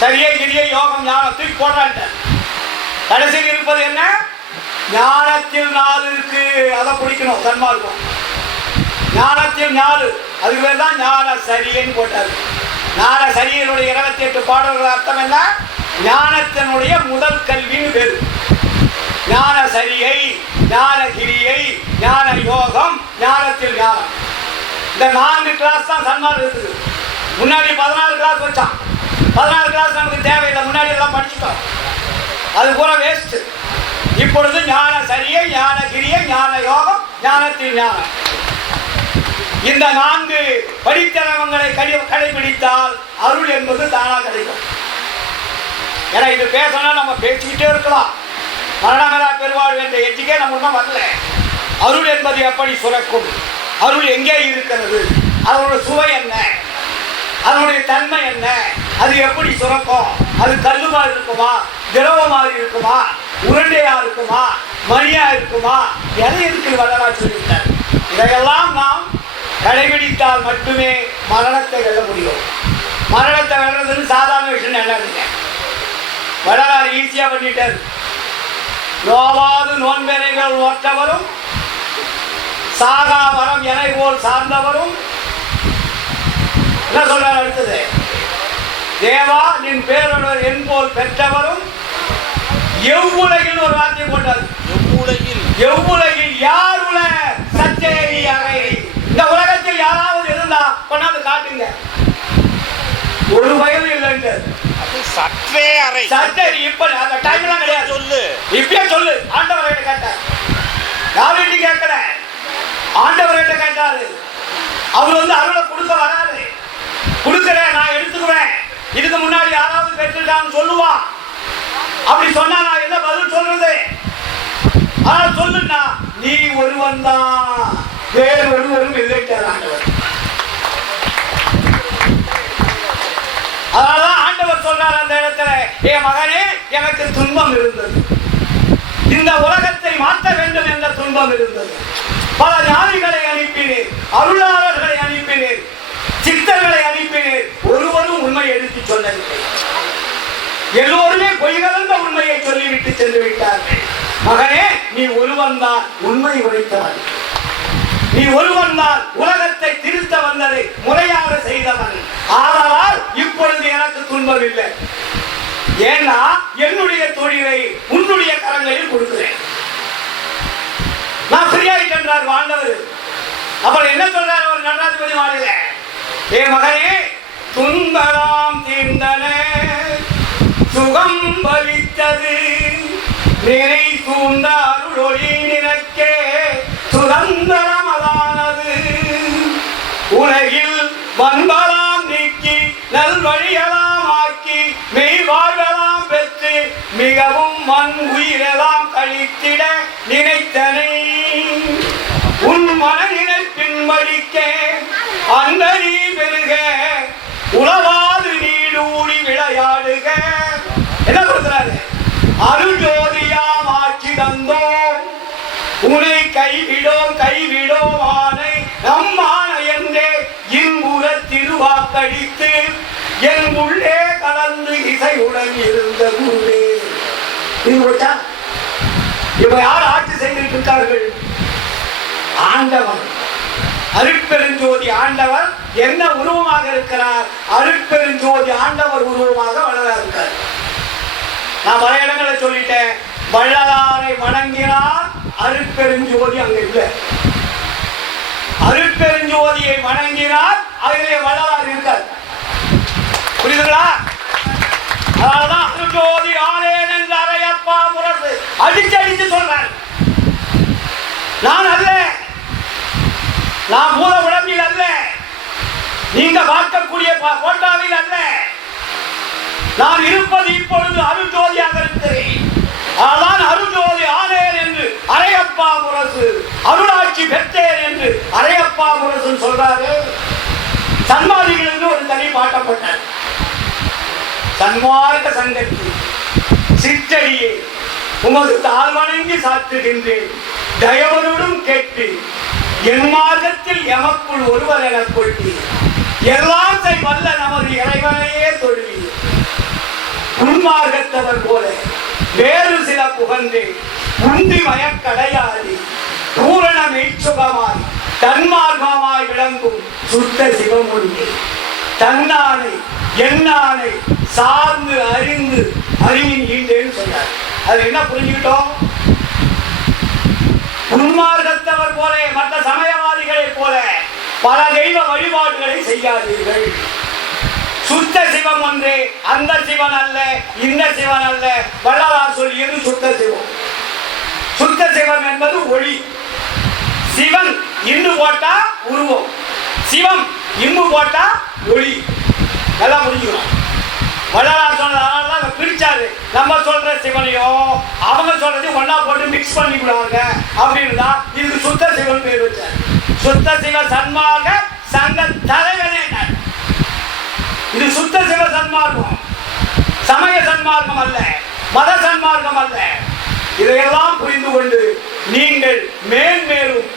சரியை கிரியை யோகம் ஞானத்துக்கு போடுறான்ட்ட. கடைசியில் இருப்பது என்ன? ஞானத்தில் 4 இருக்கு. அதை பிடிக்கணும். சன்மார்க்கம் ஞானத்தில் 4. அதுக்கு பேர் தான் ஞான சரியைன்னு போட்டாரு. ஞான சரியனுடைய 28 பாடல்கள் அர்த்தம் என்ன? ஞானத்தினுடைய முதல் கல்வின்னு பேரு. ஞான சரியை, ஞான கிரியை, ஞான யோகம், ஞானத்தில் ஞானம். இந்த 4 கிளாஸ் தான் சன்மார்க்கம் இருக்குது. முன்னாடி 14 கிளாஸ் வச்சான். 14 கிளாஸ் நமக்கு தேவையில்லை. முன்னாடி எல்லாம் படிச்சுட்டோம். அது பூரா வேஸ்ட். இப்பொழுது ஞான சரியை, ஞான கிரியை, ஞான யோகம், ஞானத்தில் ஞானம். இந்த 4 படித்தரங்களை கடைபிடித்தால் அருள் என்பது தானா கிடைக்கும். ஏன்னா இது பேசணும், நம்ம பேசிக்கிட்டே இருக்கலாம். மரணமரா பெருவாழ்வு என்ற எஜ்ஜிக்கே நம்ம வரல. அருள் என்பது எப்படி சுரக்கும்? அருள் எங்கே இருக்கிறது? அதோட சுவை என்ன, அதனுடைய தன்மை என்ன, அது எப்படி சுரக்கும், அது கல்லுமா இருக்குமா, திரவமாக இருக்குமா, உருண்டையா இருக்குமா, மணியா இருக்குமா, எதை இருக்கு வள்ளலார் சொல்லிவிட்டார். இதையெல்லாம் நாம் கடைபிடித்தால் மட்டுமே மரணத்தை வெல்ல முடியும். மரணத்தை வெல்றதுன்னு சாதாரண விஷயம் என்னதுங்க, வள்ளலார் ஈஸியா பண்ணிட்டார். நோவாது நோன்பெறைகள் ஓற்றவரும் சாகா வரம் என போல் சார்ந்தவரும் என்ன சொல்றார் அடுத்தது, தேவா நின் பேரொருவர் என் போல் பெற்றவரும் எவ்வுலகில் ஒரு வார்த்தை போட்டார். எவ்வுலகில் யார் உல சச்சேரி அறை. இந்த உலகத்தில் யாராவது இருந்தா கொண்டாந்து காட்டுங்க. ஒரு வயது இல்லைங்க. சற்றே அறை சச்சேரி இப்ப அந்த டைம்லாம் கிடையாது. சொல்லு, இப்பயே சொல்லு. ஆண்டவர்கிட்ட கேட்டார். யார்கிட்ட கேட்கல, ஆண்டவர்கிட்ட கேட்டாரு. அவர் வந்து அருளை கொடுக்க வராரு. கொடுக்கிறேன், நான் எடுத்துக்குவேன். இதுக்கு முன்னாடி யாராவது பெற்றுட்டான்னு சொல்லுவான். அப்படி சொன்னா நான் என்ன பதில் சொல்றது? ஆனா சொல்லுன்னா நீ ஒருவன் தான், வேறு ஒருவரும் இல்லைட்டார் ஆண்டவர். அதனாலதான் ஆண்டவர் சொல்றார் அந்த இடத்துல, என் மகனே எனக்கு துன்பம் இருந்தது, இந்த உலகத்தை மாற்ற வேண்டும் என்ற துன்பம் இருந்தது. பல ஞானிகளை அனுப்பினேன், அருளாளர்களை அனுப்பினேன், சித்தர்களை அனுப்பினேன், ஒருவரும் உண்மை எடுத்து சொல்லவில்லை. எல்லோருமே பொய் கலந்த உண்மையை சொல்லிவிட்டு சென்று விட்டார்கள். மகனே நீ ஒருவன் தான் உண்மை உரைத்தவன், நீ ஒருவன் தான் உலகத்தை திருத்த வந்ததை முறையாக செய்தவன். ஆதலால் இப்பொழுது எனக்கு துன்பம் இல்லை. ஏன்னா என்னுடைய தொழிலை உன்னுடைய கரங்களில் கொடுக்கிறேன். நான் ஃப்ரீயாயிட்டேன் ஆண்டவர். அப்புறம் என்ன சொல்றாரு அவர் நடராஜபதி மாநில, ஏ மகனே துன்பலாம் தீர்ந்தன சுகம் பலித்தது நிறை தூண்ட அருளொளி நினைக்கே சுதந்திரமதானது உலகில் வன்பலாம் நீக்கி நல்வழியெல்லாம் ஆக்கி மெய் வாழ்வெல்லாம் பெற்று மிகவும் மண் உயிரெல்லாம் கழித்திட நினைத்தனை உன் மனநினைப்பின் வழிக்க அந்த நீ பெருக உலவாது நீடூடி விளையாடுக. என்ன கொடுக்கிறாரு? அருஜோதியாம் ஆட்சி தந்தோம் உனை கைவிடோம் ஆனை நம்மான என்றே இன்புற திருவாக்கடித்து என் உள்ளே கலந்து இசையுடன் இருந்த குருவே. இப்ப யார் ஆட்சி செய்துட்டு இருக்கார்கள்? ஆண்டவன், அருட்பெருஞ்சோதி ஆண்டவர் என்ன உருவமாக இருக்கிறார்? அருட்பெருஞ்சோதி ஆண்டவர் உருவமாக வள்ளலார் இருக்கார். நான் பல இடங்களை சொல்லிட்டேன். வள்ளலாரை வணங்கினார், அருட்பெருஞ்சோதி அங்க இல்லை. அருட்பெருஞ்சோதியை வணங்கினார், அதிலே வள்ளலார் இருக்கார். புரியுதுங்களா? அதனாலதான் அருட்ஜோதி ஆனேன் என்று அறையப்பா முரசு அடிச்சு சொல்றார். நான் அல்ல, நான் மூல உடம்பில் அல்ல, நீங்க பார்க்கக்கூடிய போட்டாவில் அல்ல, நான் இருப்பது இப்பொழுது அருள்ஜோதியாக இருக்கிறேன். அதான் அருள்ஜோதி ஆனேன் என்று அரையப்பா முரசு, அருளாட்சி பெற்றேன் என்று அரையப்பா முரசு சொல்றாரு. சன்மாதிகளுக்கு ஒரு தனி பாட்டப்பட்டார். சன்மார்க்க சங்கத்தி சிற்றடியே உமது தாழ் வணங்கி சாற்றுகின்றேன், தயவனுடன் கேட்டு என் மார்க்கத்தில் எமக்குள் ஒருவர் என கொட்டி எல்லாம் செய் வல்ல நமது இறைவனையே தொழுவி உன்மார்க்கத்தவர் போல வேறு சில புகழ்ந்து உந்தி மயக்கடையாடி பூரண மெய்ச்சுகமாய் தன்மார்க்கமாய் விளங்கும் சுத்த சிவமொழி தன்னானை என்னானை சார்ந்து அறிந்து அறிவின் ஈண்டேன்னு சொன்னார். அது என்ன புரிஞ்சுக்கிட்டோம்? உன்மார்க்கத்தவர் போல மற்ற சமயவாதிகளை போல பல தெய்வ வழிபாடுகளை செய்யாதீர்கள். சுத்த சிவம் ஒன்றே, அந்த சிவன் அல்ல, இந்த சிவன் அல்ல. வள்ளலார் சொல்லியது சுத்த சிவம். சுத்த சிவம் என்பது ஒளி. சிவன் இன்னு போட்டா உருவம், சிவம் இம்மு போட்டா ஒளி. நல்லா புரிஞ்சுக்கணும். வள்ளலார் சொன்னதால பிரிச்சாரு. நம்ம சொல்ற சிவனையும் அவங்க சொல்றதையும் ஒன்னா போட்டு மிக்ஸ் பண்ணிவிடுவாங்க அப்படின்னு தான் இதுக்கு சுத்த சிவன் பேர் வச்சார். சுத்த சிவ சன்மார்க்க சங்க தலைவனே நான். இது சுத்த சிவ சன்மார்க்கம், சமய சன்மார்க்கம் அல்ல, மத சன்மார்க்கம் அல்ல. இதையெல்லாம் புரிந்து கொண்டு நீங்கள் மேன்மேலும்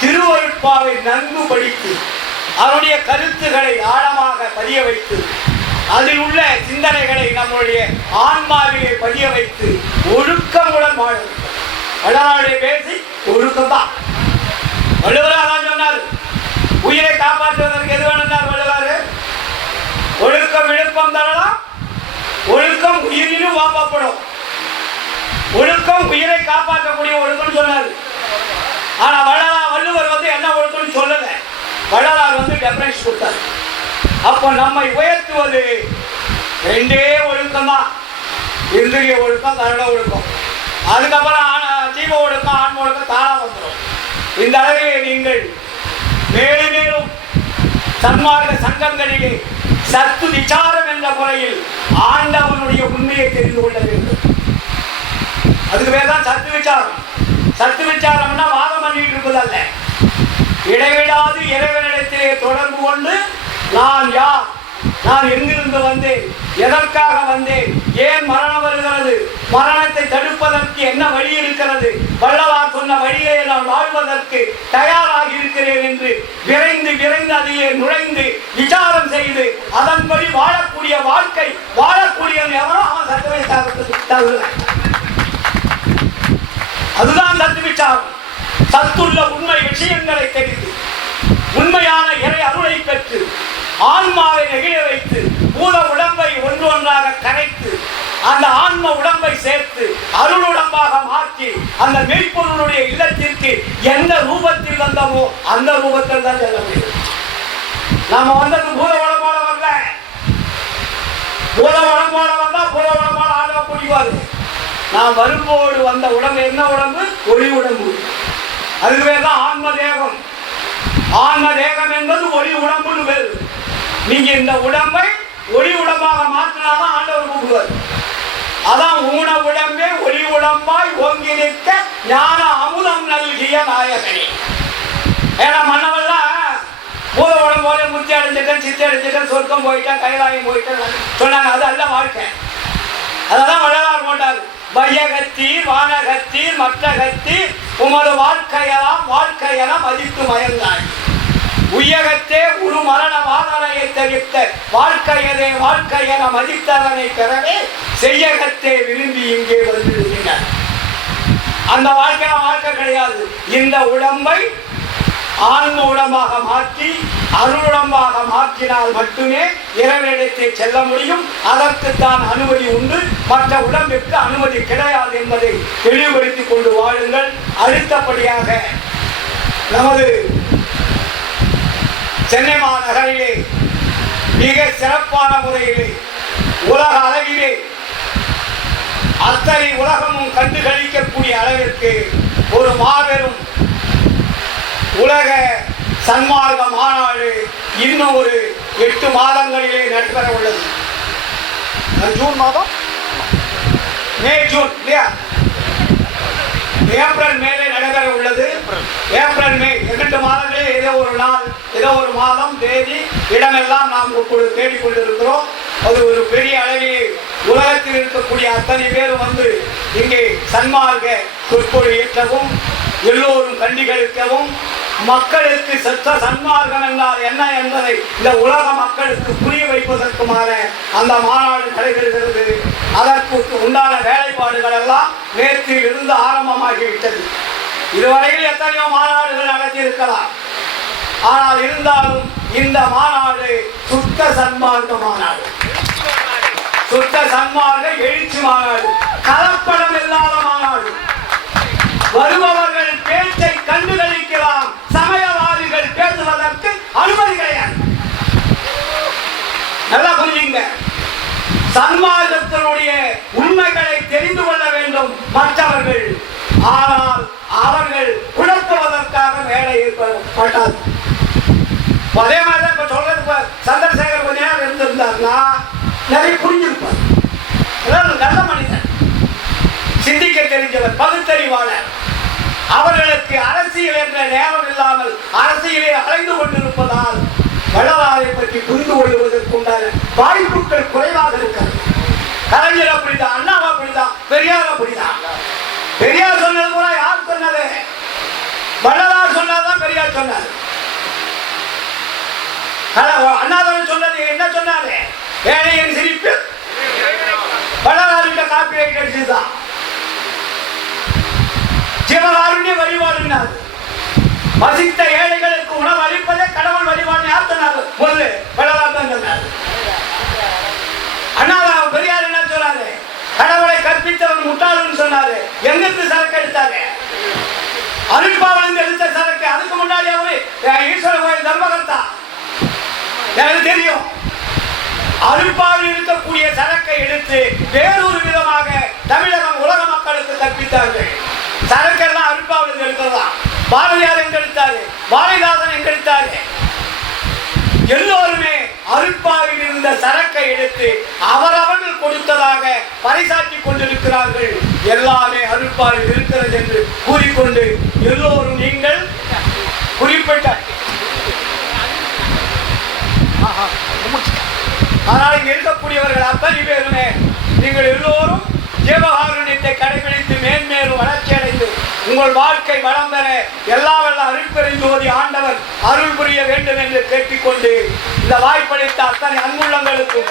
திருவருட்பாவை நன்கு படித்து அவருடைய கருத்துக்களை ஆழமாக பதிய வைத்து அதில் உள்ள சிந்தனைகளை நம்முடைய ஆன்மாவிலே பதிய வைத்து ஒழுக்கமுடன் வாழ வேண்டும். வள்ளலாருடைய பேசி ஒழுக்கம் தான். வள்ளுவராதான் சொன்னார், உயிரை காப்பாற்றுவதற்கு எது வேணும்னார் வள்ளலாரு? ஒழுக்கம் விழுப்பம் தரலாம், ஒழுக்கம் உயிரிலும் வாப்பப்படும். ஒழுக்கம் உயிரை காப்பாற்றக்கூடிய ஒழுக்கம் சொன்னார். ஆனா வள்ளுவர் என்ன ஒழுக்கம் சொல்லல, வள்ளலார் டெஃபரன்ஸ் கொடுத்தார். அப்போ நம்மை உயர்த்துவது ரெண்டே ஒழுக்கம் தான், இந்திரிய ஒழுக்கம், கருட ஒழுக்கம். அதுக்கப்புறம் ஜீவ ஒழுக்கம், ஆன்ம ஒழுக்கம் தானா வந்துடும். இந்த அளவிலே நீங்கள் மேலும் மேலும் சன்மார்க்க சங்கங்களிலே சத்து விசாரம் என்ற முறையில் ஆண்டவனுடைய உண்மையை தெரிந்து கொள்ள வேண்டும். அதுக்கு பேர் தான் சத்து விசாரம். சத்து விசாரம்னா வாதம் பண்ணிட்டு இருப்பதல்ல, இடைவிடாது இறைவனிடத்திலே தொடர்பு கொண்டு நான் யார், நான் எங்கிருந்து வந்தேன், எதற்காக வந்தேன், ஏன் மரணம் வருகிறது, மரணத்தை தடுப்பதற்கு என்ன வழி இருக்கிறது, வள்ளலார் சொன்ன வழியை நான் வாழ்வதற்கு தயாராக இருக்கிறேன் என்று விரைந்து விரைந்து அதிலே நுழைந்து விசாரம் செய்து அதன்படி வாழக்கூடிய வாழ்க்கை வாழக்கூடிய எவனோ அவன் சத்துவை தருகிறான். அதுதான் சத்து விசாரம். சத்துள்ள உண்மை விஷயங்களை தெரிந்து உண்மையான இறை அருளை பெற்று ஆன்மாவை நெகிழ வைத்து பூத உடம்பை ஒன்று ஒன்றாக கரைத்து அந்த ஆன்ம உடம்பை சேர்த்து அருள் உடம்பாக மாற்றி அந்த மெய்ப்பொருளுடைய இல்லத்திற்கு எந்த ரூபத்தில் வந்தமோ அந்த ரூபத்தில் தான் செல்ல முடியும். நாம வந்தது பூத உடம்போட வரல, பூத உடம்போட வந்தா பூத உடம்போட ஆன்மா குடிவாரு. நான் வரும்போடு வந்த உடம்பு என்ன உடம்பு? ஒளி உடம்பு. அதுக்கு பேர் தான் ஆன்ம தேகம். ஆன்ம தேகம் என்பது ஒளி உடம்புன்னு பேரு. நீங்க இந்த உடம்பை ஒளி உடம்பாக மாற்றினாதான் ஆண்டவர் கூப்பிடுவார். அதான் ஊன உடம்பே ஒளி உடம்பாய் ஓங்கி நிற்க ஞான அமுதம் நல்கிய நாயகனே. ஏன்னா மன்னவெல்லாம் பூத உடம்போட முத்தி அடைஞ்சிட்டேன், சித்தி அடைஞ்சிட்டேன், சொர்க்கம் போயிட்டேன், கைலாயம் போயிட்டேன் சொன்னாங்க. அது அல்ல வாழ்க்கை. அதெல்லாம் வள்ளலார் போட்டார். வையகத்தீர் வானகத்தீர் மற்றகத்தீர் உமது வாழ்க்கையெல்லாம் மதித்து மயந்தாய். உயகத்தே ஒரு மரண வாதனையை தவிர்த்த வாழ்க்கையதே வாழ்க்கையென மதித்ததனை பெறவே செய்யகத்தே விரும்பி இங்கே வந்துவிடுகிறார். அந்த வாழ்க்கை கிடையாது. இந்த உடம்பை ஆன்ம உடம்பாக மாற்றி அருளுடம்பாக மாற்றினால் மட்டுமே இறைவனிடத்தை செல்ல முடியும். அதற்குத்தான் அனுமதி உண்டு, மற்ற உடம்பிற்கு அனுமதி கிடையாது என்பதை தெளிவுபடுத்திக் கொண்டு வாழுங்கள். அடுத்தபடியாக நமது சென்னை மாநகரிலே மிக சிறப்பான முறையிலே உலக அளவிலே அத்தனை உலகமும் கண்டு கழிக்கக்கூடிய அளவிற்கு ஒரு மாபெரும் உலக சன்மார்க்க மாநாடு இன்னும் ஒரு 8 மாதங்களிலே நடைபெற உள்ளது. ஜூன் மாதம், மே, ஜூன் இல்லையா, ஏப்ரல் மேலே நடைபெற உள்ளது. ஏப்ரல் மே 2 மாதங்களே ஏதோ ஒரு நாள், ஏதோ ஒரு மாதம், தேதி, இடமெல்லாம் நாம் தேடிக்கொண்டிருக்கிறோம். அது ஒரு பெரிய அளவிலே உலகத்தில் இருக்கக்கூடிய அத்தனை பேரும் இங்கே சன்மார்க்க சொற்பொழிவு ஏற்றவும் எல்லோரும் கண்டிகளிக்கவும் மக்களுக்கு சத்த சன்மார்க்கம் என்றால் என்ன என்பதை இந்த உலக மக்களுக்கு புரிய வைப்பதற்குமான அந்த மாநாடு நடைபெறுகிறது. அதற்கு உண்டான வேலைப்பாடுகள் எல்லாம் நேற்றில் இருந்து ஆரம்பமாகிவிட்டது. இதுவரையில் எத்தனையோ மாநாடுகள் நடத்தியிருக்கலாம். ஆனால் இருந்தாலும் இந்த மாநாடு சுத்த சன்மார்க்க மாநாடு, சுத்த சன்மார்க்க எழுச்சி மாநாடு, கலப்படம் இல்லாத மாநாடு. வருபவர்கள் பேச்சை கண்டுகளிக்கலாம், சமயவாதிகள் பேசுவதற்கு அனுமதி கிடையாது. நல்லா புரியுங்க. சன்மார்க்கத்தினுடைய உண்மைகளை தெரிந்து கொள்ள வேண்டும் மற்றவர்கள். ஆனால் அவர்கள் குழப்புவதற்காக வேலை ஏற்பட்டார். அதே மாதிரி இப்ப சொல்றது, சந்திரசேகர் கொஞ்ச நேரம் இருந்திருந்தாருன்னா நிறைய புரிஞ்சிருப்பார். நல்ல மனிதன், சிந்திக்க தெரிஞ்சவர், பகுத்தறிவாளர். அவர்களுக்கு அரசியல் என்ற நேரம் இல்லாமல் அரசியலே அலைந்து கொண்டிருப்பதால் வள்ளலாரை பற்றி புரிந்து கொள்வதற்குண்டான வாய்ப்புகள் குறைவாக இருக்கிறது. கலைஞர் அப்படிதான், அண்ணா அப்படிதான், பெரியார் அப்படிதான். பெரியார் சொன்னது கூட யார் சொன்னது? வள்ளலார் சொன்னதுதான் பெரியார் சொன்னார். அண்ணாதான் சொன்னது என்ன சொன்னாரு? ஏழையின் சிரிப்பு வள்ளலாரின் காப்பியை கிடைச்சதுதான். ஜீவகாருண்ய வழிபாடுனார். வசித்த ஏழைகளுக்கு உணவு அளிப்பதே கடவுள் வழிபாடு யார் சொன்னார்? முதல்ல வள்ளலார் தான் சொன்னார். அண்ணா பெரியார் என்ன சொன்னாரு? கடவுளை கற்பித்தவன் முட்டாளன்னு சொன்னாரு. எங்கிருந்து சரக்கு எடுத்தாரு? அருட்பாவிலிருந்து எடுத்த சரக்கு. அதுக்கு முன்னாடி அவரு ஈஸ்வர கோயில் தர்மகர்த்தா, எனக்கு தெரியும். அருட்பாவில் இருக்கக்கூடிய சரக்கை எடுத்து வேறொரு விதமாக தமிழகம் உலக மக்களுக்கு கற்பித்தார்கள். சரக்கெல்லாம் அருட்பாவில் எடுக்கிறதா. பாரதியார் எங்க எடுத்தாரு? பாரதிதாசன் எங்க எடுத்தாரு? எல்லோருமே அருட்பாவில் இருந்த சரக்கை எடுத்து அவரவர்கள் கொடுத்ததாக பறைசாற்றி கொண்டிருக்கிறார்கள். எல்லாமே அருட்பாவில் இருக்கிறது என்று கூறிக்கொண்டு எல்லோரும் நீங்கள் குறிப்பிட்ட ஆனால் இங்க இருக்கக்கூடியவர்கள் அத்தனை பேருமே நீங்கள் எல்லோரும் ஜீவகாருண்யத்தை கடைபிடித்து மேன்மேலும் வளர்ச்சி அடைந்து உங்கள் வாழ்க்கை வளம் பெற எல்லா வல்ல அருட்பெருஞ்சோதி ஆண்டவர் அருள் புரிய வேண்டும் என்று கேட்டுக்கொண்டு இந்த வாய்ப்பளித்த அத்தனை அன்புள்ளங்களுக்கும்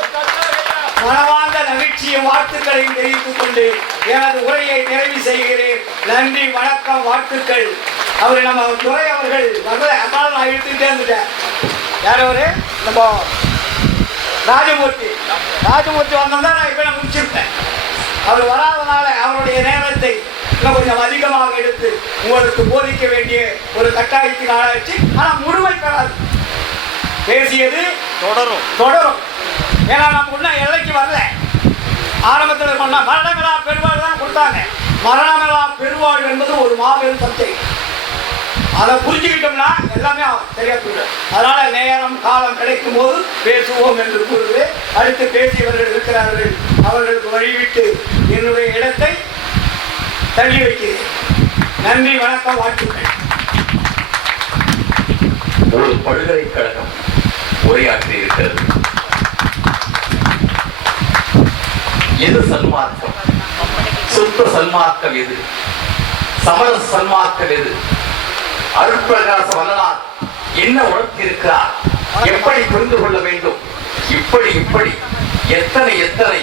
மனவார்ந்த நகைச்சியும் வாழ்த்துக்களையும் தெரிவித்துக் கொண்டு எனது உரையை நிறைவு செய்கிறேன். நன்றி, வணக்கம், வாழ்த்துக்கள். அவர் நம்ம துறை அவர்கள் வரல, அதனால நான் எடுத்துக்கிட்டே இருந்துட்டேன். யாரவரு? நம்ம ராஜமூர்த்தி வந்தோம்னா நான் இப்ப நான் முடிச்சிருப்பேன். அவர் வராதனால அவருடைய நேரத்தை இன்னும் கொஞ்சம் அதிகமாக எடுத்து உங்களுக்கு போதிக்க வேண்டிய ஒரு கட்டாயத்தின் ஆளாச்சு. ஆனால் முழுமை பெறாது. பேசியது தொடரும். ஏன்னா நம்ம இன்னும் எல்லைக்கு வரல. ஆரம்பத்தில் சொன்னா மரணமெலா பெருவாள் தான் கொடுத்தாங்க. மரணமெலா பெருவாள் என்பது ஒரு மாபெரும் சத்தை. அதை புரிஞ்சுக்கிட்டோம்னா எல்லாமே சரியா போயிடும். அதனால நேரம் காலம் கிடைக்கும் போது பேசுவோம் என்று கூறுது. அடுத்து பேசியவர்கள் இருக்கிறார்கள். அவர்களுக்கு வழிவிட்டு என்னுடைய இடத்தை தள்ளி வைக்கிறேன். நன்றி, வணக்கம், வாழ்த்துக்கள். ஒரு பல்கலைக்கழகம் உரையாற்றி இருக்கிறது. எது சன்மார்க்கம்? சுத்த சன்மார்க்கம் எது? சமர சன்மார்க்கம் எது? அருட்பிரகாச வள்ளலார் என்ன உணர்த்தி இருக்கிறார்? எப்படி புரிந்து கொள்ள வேண்டும்? இப்படி எத்தனை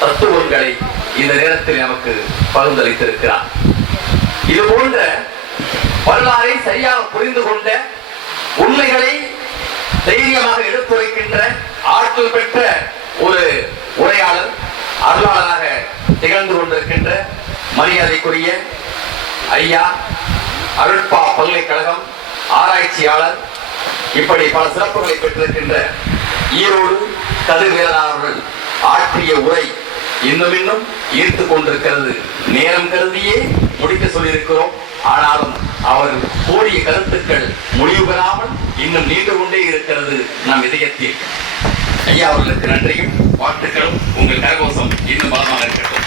தத்துவங்களை இந்த நேரத்தில் நமக்கு பகிர்ந்தளித்திருக்கிறார். இது போன்ற வரலாறை சரியாக புரிந்து கொண்ட, உண்மைகளை தைரியமாக எடுத்துரைக்கின்ற ஆற்றல் பெற்ற ஒரு உரையாளர், அருளாளராக திகழ்ந்து கொண்டிருக்கின்ற மரியாதைக்குரிய ஐயா, அருட்பா பல்கலைக்கழகம் ஆராய்ச்சியாளர், இப்படி பல சிறப்புகளை பெற்றிருக்கின்ற ஈரோடு கதிர்வேலனார் அவர்கள் ஆற்றிய உரை இன்னும் ஈர்த்து கொண்டிருக்கிறது. நேரம் கருதியே முடிக்க சொல்லியிருக்கிறோம். ஆனாலும் அவர் கூறிய கருத்துக்கள் முடிவு பெறாமல் இன்னும் நீண்டு கொண்டே இருக்கிறது நம் இதயத்தில். ஐயா அவர்களுக்கு நன்றியும் வாழ்த்துக்களும். உங்கள் கரகோஷம் இன்னும் பலமாக இருக்கட்டும்.